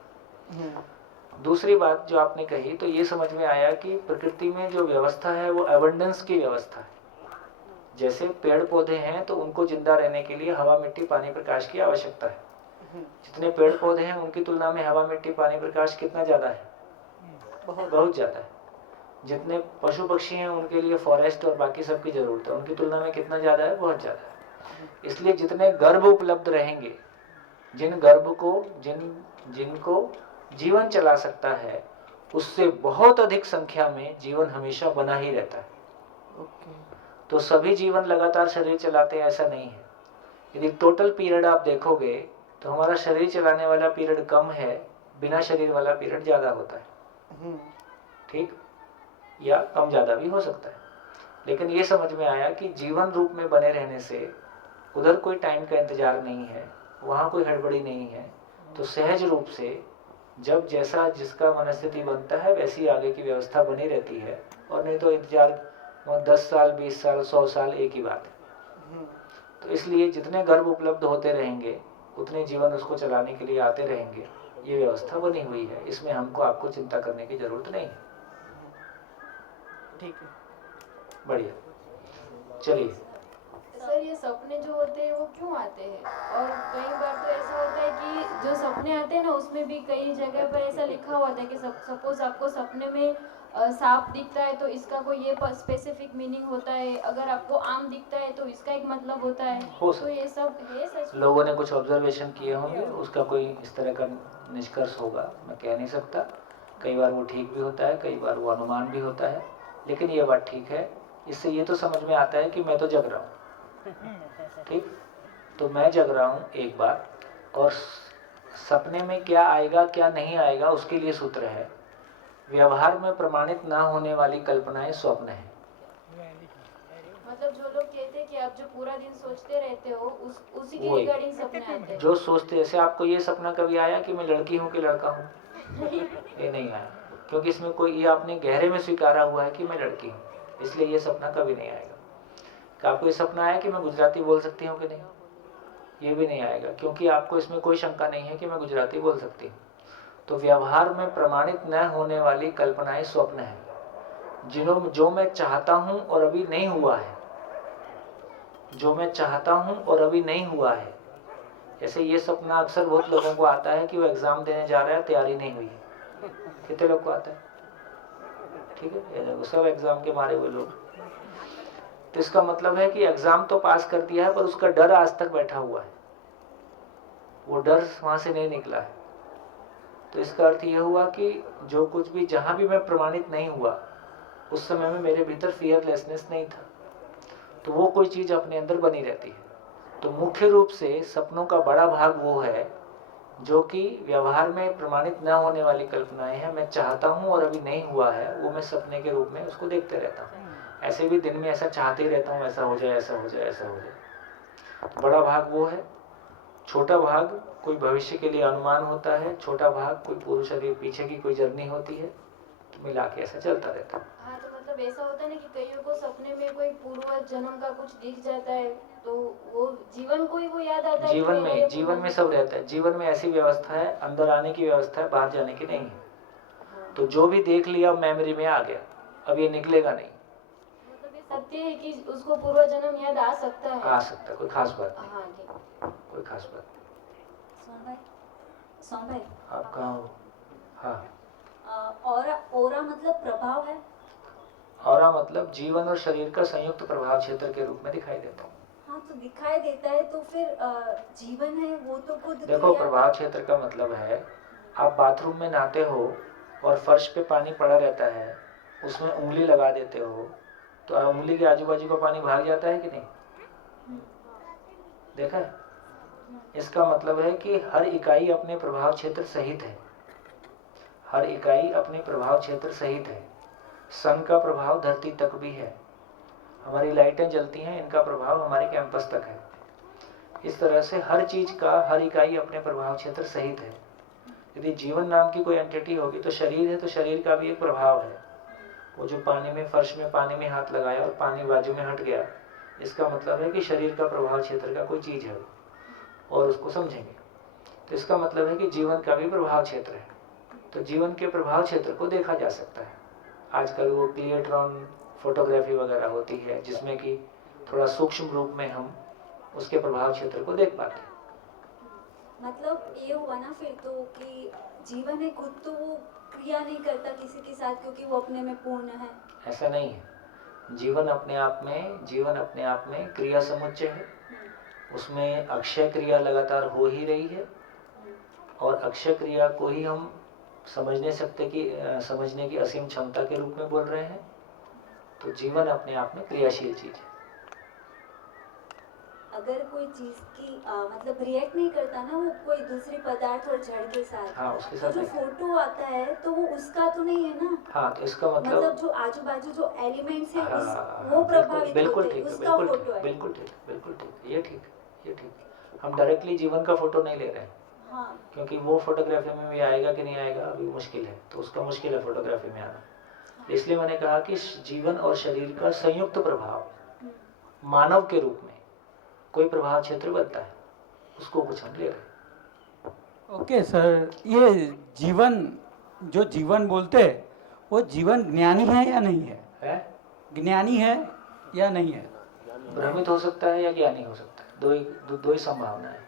दूसरी बात जो आपने कही, तो ये समझ में आया कि प्रकृति में जो व्यवस्था है वो एबंडेंस की व्यवस्था है। जैसे पेड़ पौधे हैं तो उनको जिंदा रहने के लिए हवा, मिट्टी, पानी, प्रकाश की आवश्यकता है। जितने पेड़ पौधे हैं उनकी तुलना में हवा, मिट्टी, पानी, प्रकाश कितना ज्यादा है? बहुत ज्यादा है। जितने पशु पक्षी हैं उनके लिए फॉरेस्ट और बाकी सब की जरूरत है, उनकी तुलना में कितना ज्यादा है? बहुत ज्यादा है। इसलिए जितने गर्भ उपलब्ध रहेंगे, जिन गर्भ को जिनको जीवन चला सकता है, उससे बहुत अधिक संख्या में जीवन हमेशा बना ही रहता है। तो सभी जीवन लगातार शरीर चलाते हैं ऐसा नहीं है। यदि टोटल पीरियड आप देखोगे तो हमारा शरीर चलाने वाला पीरियड कम है, बिना शरीर वाला पीरियड ज्यादा होता है। ठीक, या कम ज्यादा भी हो सकता है। लेकिन ये समझ में आया कि जीवन रूप में बने रहने से उधर कोई टाइम का इंतजार नहीं है, वहां कोई हड़बड़ी नहीं है। तो सहज रूप से जब जैसा जिसका मनस्थिति बनता है वैसी आगे की व्यवस्था बनी रहती है, और नहीं तो इंतजार 10 साल, 20 साल, 100 साल एक ही बात है। तो इसलिए जितने गर्भ उपलब्ध होते रहेंगे उतने जीवन उसको चलाने के लिए आते रहेंगे। ये व्यवस्था बनी हुई है, इसमें हमको आपको चिंता करने की जरूरत नहीं है। ठीक है, बढ़िया, चलिए। सर, ये सपने जो होते हैं वो क्यों आते हैं? और कई बार तो ऐसा होता है कि जो सपने आते हैं ना, उसमें भी कई जगह पर ऐसा लिखा हुआ था कि सपोज आपको सपने में सांप दिखता है तो इसका कोई ये स्पेसिफिक मीनिंग होता है, अगर आपको आम दिखता है तो इसका एक मतलब होता है। तो ये सब है सच? लोगों ने कुछ ऑब्जर्वेशन किए होंगे, उसका कोई इस तरह का निष्कर्ष होगा, मैं कह नहीं सकता। कई बार वो ठीक भी होता है, कई बार वो अनुमान भी होता है, लेकिन ये बात ठीक है। इससे ये तो समझ में आता है कि मैं तो जग रहा हूँ। ठीक, तो मैं जग रहा हूँ एक बार, और सपने में क्या आएगा क्या नहीं आएगा उसके लिए सूत्र है। व्यवहार में प्रमाणित ना होने वाली कल्पनाएं स्वप्न है। मतलब जो लोग कहते हैं कि आप जो पूरा दिन सोचते रहते हो उसी के रिगार्डिंग सपने आते हैं। जो सोचते, जैसे आपको ये सपना कभी आया कि मैं लड़की हूँ कि लड़का हूँ? ये नहीं आया, क्योंकि इसमें कोई, ये आपने गहरे में स्वीकारा हुआ है कि मैं लड़की हूँ, इसलिए ये सपना कभी नहीं आएगा। कि आपको ये सपना आया कि मैं गुजराती बोल सकती हूँ कि नहीं? ये भी नहीं आएगा, क्योंकि आपको इसमें कोई शंका नहीं है कि मैं गुजराती बोल सकती हूँ। तो व्यवहार में प्रमाणित न होने वाली कल्पनाएं स्वप्न है। जो मैं चाहता हूं और अभी नहीं हुआ है, जो मैं चाहता हूं और अभी नहीं हुआ है। जैसे ये सपना अक्सर बहुत लोगों को आता है कि वो एग्जाम देने जा रहा है, तैयारी नहीं हुई है। कितने लोग को आता है? ठीक है, ये देखो सब एग्जाम के मारे हुए लोग। तो इसका मतलब है कि एग्जाम तो पास कर दिया है, पर उसका डर आज तक बैठा हुआ है, वो डर वहां से नहीं निकला है। तो इसका अर्थ यह हुआ कि जो कुछ भी जहां भी मैं प्रमाणित नहीं हुआ, उस समय में मेरे भीतर फियरलेसनेस नहीं था, तो वो कोई चीज अपने अंदर बनी रहती है। तो मुख्य रूप से सपनों का बड़ा भाग वो है जो कि व्यवहार में प्रमाणित न होने वाली कल्पनाएं हैं। मैं चाहता हूं और अभी नहीं हुआ है, वो मैं सपने के रूप में उसको देखते रहता हूँ। ऐसे भी दिन में ऐसा चाहते ही रहता हूँ, ऐसा हो जाए, ऐसा हो जाए, ऐसा हो जाए। बड़ा भाग वो है। छोटा भाग कोई भविष्य के लिए अनुमान होता है, छोटा भाग कोई पूर्व शरीर पीछे की कोई जर्नी होती है। तो मिला के ऐसा चलता रहता है। हाँ, तो मतलब ऐसा होता है ना कि कईयों को सपने में कोई पूर्व जन्म का कुछ दिख जाता है, तो वो जीवन को ही वो याद आता है। जीवन में सब रहता है। जीवन में ऐसी व्यवस्था है, अंदर आने की व्यवस्था है, बाहर जाने की नहीं है। हाँ। तो जो भी देख लिया मेमोरी में आ गया, अब ये निकलेगा नहीं। मतलब ये सत्य है कि उसको पूर्व जन्म याद आ सकता है। आ सकता है, कोई खास बात नहीं। हाँ, ठीक। कोई खास बात नहीं। सोन भाई, आप कहाँ हो? हाँ, ओरा मतलब प्रभाव है। ऑरा मतलब जीवन और शरीर का संयुक्त प्रभाव क्षेत्र के रूप में दिखाई देता है। हाँ, तो दिखाई देता है, तो फिर जीवन है वो तो खुद देखो, प्रभाव क्षेत्र का मतलब है, आप बाथरूम में नहाते हो और फर्श पे पानी पड़ा रहता है, उसमें उंगली लगा देते हो, तो उंगली के आजू बाजू का पानी भाग जाता है कि नहीं? देखा है? इसका मतलब है कि हर इकाई अपने प्रभाव क्षेत्र सहित है। हर इकाई अपने प्रभाव क्षेत्र सहित है। सन का प्रभाव धरती तक भी है। हमारी लाइटें जलती हैं, इनका प्रभाव हमारे कैंपस तक है। इस तरह से हर चीज का, हर इकाई अपने प्रभाव क्षेत्र सहित है। यदि जीवन नाम की कोई एंटिटी होगी तो शरीर है, तो शरीर का भी एक प्रभाव है। वो जो पानी में, फर्श में पानी में हाथ लगाया और पानी बाजू में हट गया, इसका मतलब है कि शरीर का प्रभाव क्षेत्र का कोई चीज है और उसको समझेंगे। तो इसका मतलब है कि जीवन का भी प्रभाव क्षेत्र है। तो जीवन के प्रभाव क्षेत्र को देखा जा सकता है। आजकल वो क्लियरट्रॉन फोटोग्राफी वगैरह होती है, जिसमें कि थोड़ा सूक्ष्म रूप में हम उसके प्रभाव क्षेत्र को देख पाते हैं। मतलब ये हुआ ना फिर तो कि जीवन है खुद तो वो क्रिया नहीं करता किसी के साथ, क्योंकि वो अपने में पूर्ण है। ऐसा नहीं है। जीवन अपने आप में क्रिया समुच्चय है। उसमें अक्षय क्रिया लगातार हो ही रही है, और अक्षय क्रिया को ही हम समझने की असीम क्षमता के रूप में बोल रहे हैं। तो जीवन अपने आप में क्रियाशील चीज है। अगर कोई चीज की मतलब रिएक्ट नहीं करता ना, वो कोई दूसरी पदार्थ और जड़ के साथ, हाँ, उसके साथ तो जो फोटो आता है तो वो उसका तो नहीं है ना। हाँ, तो इसका मतलब जो आजू बाजू जो एलिमेंट्स है, हाँ, वो प्रभावित बिल्कुल होते हैं, ठीक, उसका फोटो है। बिल्कुल ठीक, ये ठीक। हम डायरेक्टली जीवन का फोटो नहीं ले रहे हैं। हाँ। क्योंकि वो फोटोग्राफी में भी आएगा कि नहीं आएगा अभी मुश्किल है, तो उसका मुश्किल है फोटोग्राफी में आना। इसलिए मैंने कहा कि जीवन और शरीर का संयुक्त प्रभाव मानव के रूप में कोई प्रभाव क्षेत्र बनता है, उसको कुछ हम ले रहे हैं। ओके सर, ये जीवन, जो जीवन बोलते हैं, वो जीवन ज्ञानी है या नहीं है? ज्ञानी है या नहीं है? भ्रमित हो सकता है या ज्ञानी हो सकता है, दो ही संभावना है।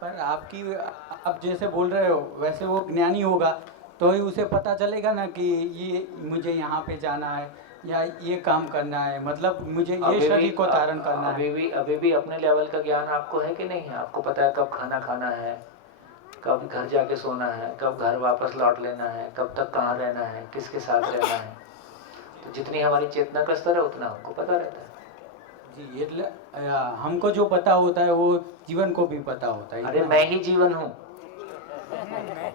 पर आपकी, आप जैसे बोल रहे हो वैसे वो ज्ञानी होगा तो ही उसे पता चलेगा ना कि ये मुझे यहाँ पे जाना है या ये काम करना है, मतलब मुझे ये शरीर को धारण करना है। अभी भी अपने लेवल का ज्ञान आपको है कि नहीं है? आपको पता है कब खाना खाना है, कब घर जाके सोना है, कब घर वापस लौट लेना है, कब तक कहाँ रहना है, किसके साथ रहना है। तो जितनी हमारी चेतना का स्तर है उतना हमको पता रहता है जी। ये हमको जो पता होता है वो जीवन को भी पता होता है। अरे मैं ही जीवन हूँ,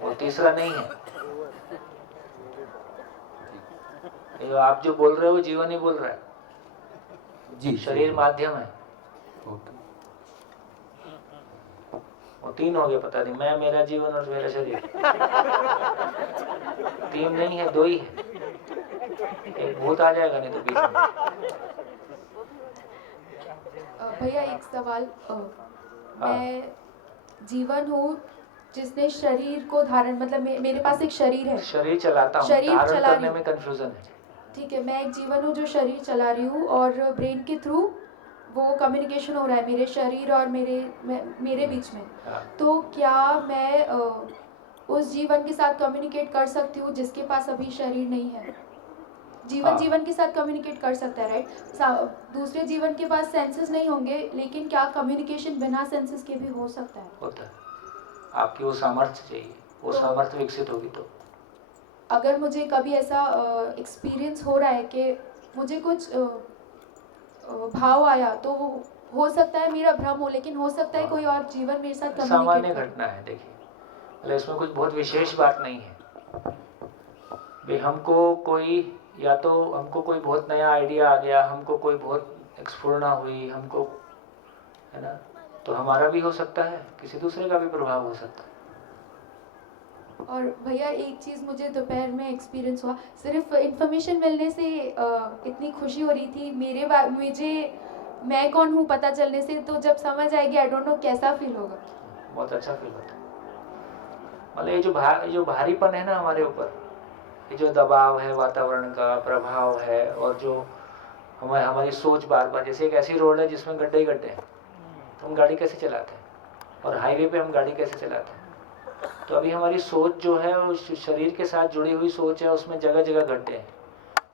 वो तीसरा नहीं है। ये आप जो बोल रहे हो जीवन ही बोल रहा है जी। शरीर माध्यम है। वो तीन हो गए, पता नहीं, मैं, मेरा जीवन और मेरा शरीर। तीन नहीं है, दो ही है। एक भूत आ जाएगा नहीं तो बीच में। भैया एक सवाल, मैं जीवन हूँ जिसने शरीर को धारण मतलब मेरे पास एक शरीर है, शरीर चलाता हूँ, शरीर धारण चला करने रही में कंफ्यूजन है। ठीक है, मैं एक जीवन हूँ जो शरीर चला रही हूँ और ब्रेन के थ्रू वो कम्युनिकेशन हो रहा है मेरे शरीर और मेरे बीच में। हाँ। तो क्या मैं उस जीवन के साथ कम्युनिकेट कर सकती हूँ जिसके पास अभी शरीर नहीं है? जीवन हाँ। जीवन के साथ कम्युनिकेट कर सकता है, राइट? दूसरे जीवन के पास सेंसेस नहीं होंगे, लेकिन क्या कम्युनिकेशन बिना सेंसेस के भी हो सकता है? होता है। आपकी वो सामर्थ्य चाहिए, वो सामर्थ्य विकसित होगी तो। अगर मुझे कभी ऐसा एक्सपीरियंस हो रहा है कि मुझे कुछ भाव आया, तो वो हो सकता है मेरा भ्रम हो, लेकिन हो सकता है कोई और जीवन मेरे साथ सामान्य कम्युनिकेट घटना है। देखिए, मतलब इसमें कुछ बहुत विशेष बात नहीं है भाई। हमको कोई या तो हमको कोई बहुत नया आइडिया आ गया, हमको कोई बहुत स्फुरना हुई, हमको, है ना, तो हमारा भी हो सकता है, किसी दूसरे का भी प्रभाव हो सकता है। और भैया एक चीज़ मुझे दोपहर में एक्सपीरियंस हुआ, सिर्फ इन्फॉर्मेशन मिलने से इतनी खुशी हो रही थी मुझे मैं कौन हूँ पता चलने से, तो जब समझ आएगी आई डोंट नो कैसा फील होगा। बहुत अच्छा फील होता है। मतलब ये जो भारीपन है ना हमारे ऊपर, ये जो दबाव है वातावरण का प्रभाव है, और जो हमारी सोच बार बार, जैसे एक ऐसी रोड है जिसमें गड्ढे ही गड्ढे हैं, तो हम गाड़ी कैसे चलाते हैं, और हाईवे पे हम गाड़ी कैसे चलाते हैं। तो अभी हमारी सोच जो है वो शरीर के साथ जुड़ी हुई सोच है, उसमें जगह जगह गड्ढे हैं,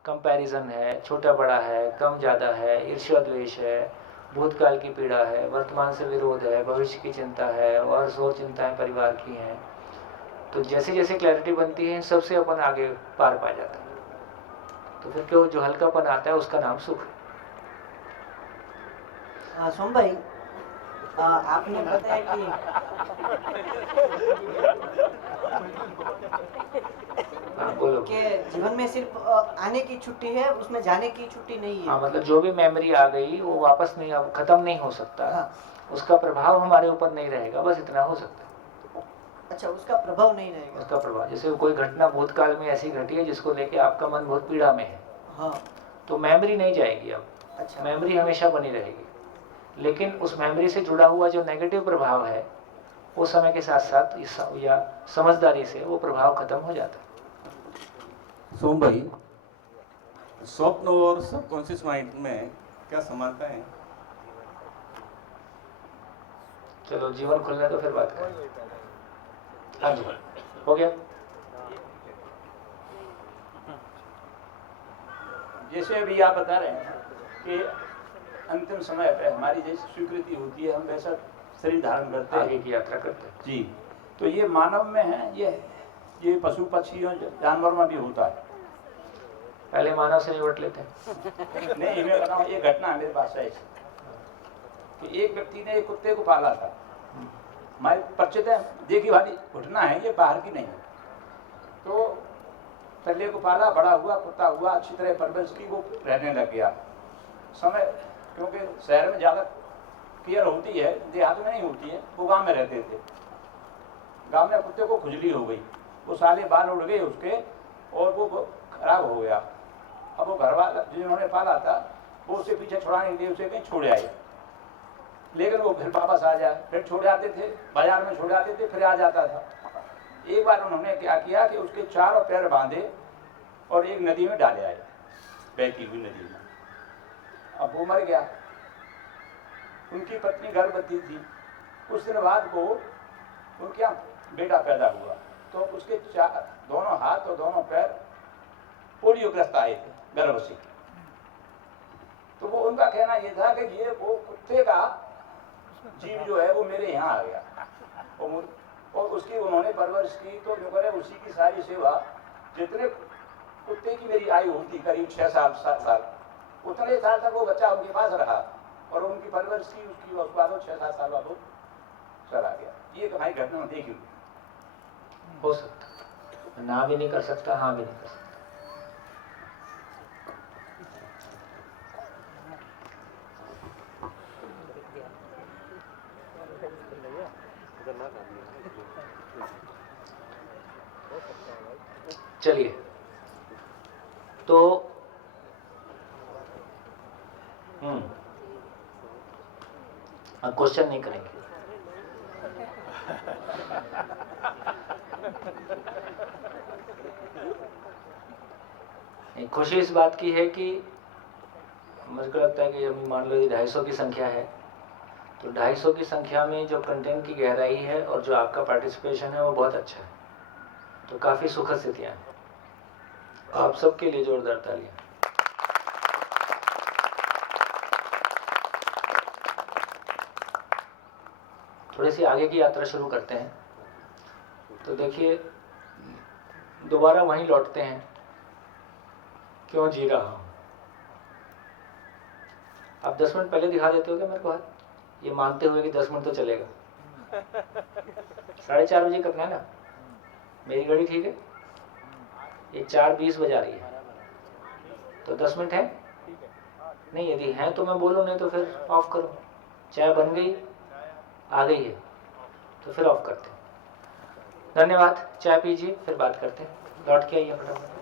कंपैरिजन है, छोटा बड़ा है, कम ज़्यादा है, ईर्ष्या द्वेष है, भूतकाल की पीड़ा है, वर्तमान से विरोध है, भविष्य की चिंता है, और और चिंताएं परिवार की हैं। तो जैसे जैसे क्लैरिटी बनती है, इन सबसे अपन आगे पार पा जाते हैं। तो फिर क्यों जो हल्कापन आता है उसका नाम सुख है। सोम भाई, आपने बताया कि बोलो कि जीवन में सिर्फ आने की छुट्टी है, उसमें जाने की छुट्टी नहीं है। हाँ, मतलब जो भी मेमोरी आ गई वो वापस नहीं, अब खत्म नहीं हो सकता। हाँ। उसका प्रभाव हमारे ऊपर नहीं रहेगा, बस इतना हो सकता है। अच्छा, उसका प्रभाव नहीं रहेगा। उसका प्रभाव, जैसे कोई घटना भूतकाल में ऐसी घटी है जिसको लेके आपका मन बहुत पीड़ा में है, हाँ, तो मेमोरी नहीं जाएगी अब। अच्छा, मेमोरी हमेशा बनी रहेगी, लेकिन उस मेमोरी से जुड़ा हुआ जो नेगेटिव प्रभाव है वो समय के साथ साथ या समझदारी से वो प्रभाव खत्म हो जाता है। सोम भाई, स्वप्न और सबकॉन्शियस माइंड में क्या समानता है? चलो जीवन खुल जाए तो फिर बात करें। हाँ जी, हो गया। जैसे अभी आप बता रहे हैं कि अंतिम समय पे हमारी जैसी स्वीकृति होती है, हम वैसा शरीर धारण करते हैं, आगे की यात्रा करते हैं जी। तो ये मानव में है, ये पशु पक्षियों जानवरों में भी होता है। पहले मानव से निपट लेते हैं। नहीं, मैं बताऊँ, ये घटना मेरे पास है कि एक व्यक्ति ने एक कुत्ते को पाला था। हमारे परिचित है, देखी वाली घटना है, ये बाहर की नहीं है। तो तल्ले को पाला, बड़ा हुआ, कुत्ता हुआ, अच्छी तरह परवरिश की, वो रहने लग गया। समय, क्योंकि शहर में ज़्यादा केयर होती है, देहात में नहीं होती है, वो गांव में रहते थे। गांव में कुत्ते को खुजली हो गई, वो साले बाल उड़ गए उसके, और वो खराब हो गया। अब वो घर वाला जिन्होंने पाला था, वो उससे पीछे छुड़ाने के लिए उसे कहीं छोड़ आए, लेकिन वो फिर वापस आ जाए, फिर छोड़ आते थे, बाजार में छोड़ आते थे, फिर आ जाता था। एक बार उन्होंने क्या किया कि उसके चारों पैर बांधे और एक नदी में डाले आए, बहती हुई नदी में। अब वो मर गया। उनकी पत्नी गर्भवती थी। कुछ दिन बाद वो उनके यहाँ बेटा पैदा हुआ, तो उसके दोनों हाथ और दोनों पैर पोलियोग्रस्त आए थे गर्भ से। तो वो उनका कहना ये था कि ये वो कुत्ते का जीव जो है वो मेरे यहाँ आ गया, और उसकी उन्होंने परवरिश की। तो जो करे उसी की सारी सेवा, जितने कुत्ते की मेरी आयु होती करीब 6 साल, उतने साल तक वो बच्चा उनके पास रहा, और उनकी परवरिश की, उसकी उसके बाद 6-7 साल बाद वो चला गया। ये हमारी घटना देखी हो सकता, ना भी नहीं कर सकता, हाँ भी नहीं कर सकता। चलिए, तो अब क्वेश्चन नहीं करेंगे। खुशी इस बात की है कि मुझे लगता है कि अभी मान लो 250 की संख्या है, तो 250 की संख्या में जो कंटेंट की गहराई है और जो आपका पार्टिसिपेशन है वो बहुत अच्छा है, तो काफ़ी सुखद स्थितियाँ हैं। आप सबके लिए जोरदार तालियां। थोड़ी सी आगे की यात्रा शुरू करते हैं। तो देखिए, दोबारा वहीं लौटते हैं, क्यों जी रहा हूं। आप 10 मिनट पहले दिखा देते हो क्या मेरे को हाथ, ये मानते हुए कि 10 मिनट तो चलेगा। 4:30 बजे करना है ना, मेरी घड़ी ठीक है, ये 4:20 बजा रही है, तो 10 मिनट है नहीं, यदि है तो मैं बोलूँ, नहीं तो फिर ऑफ करो। चाय बन गई, आ गई है, तो फिर ऑफ करते हैं। धन्यवाद, चाय पीजिए, फिर बात करते हैं। लौट के आइए फटाफट।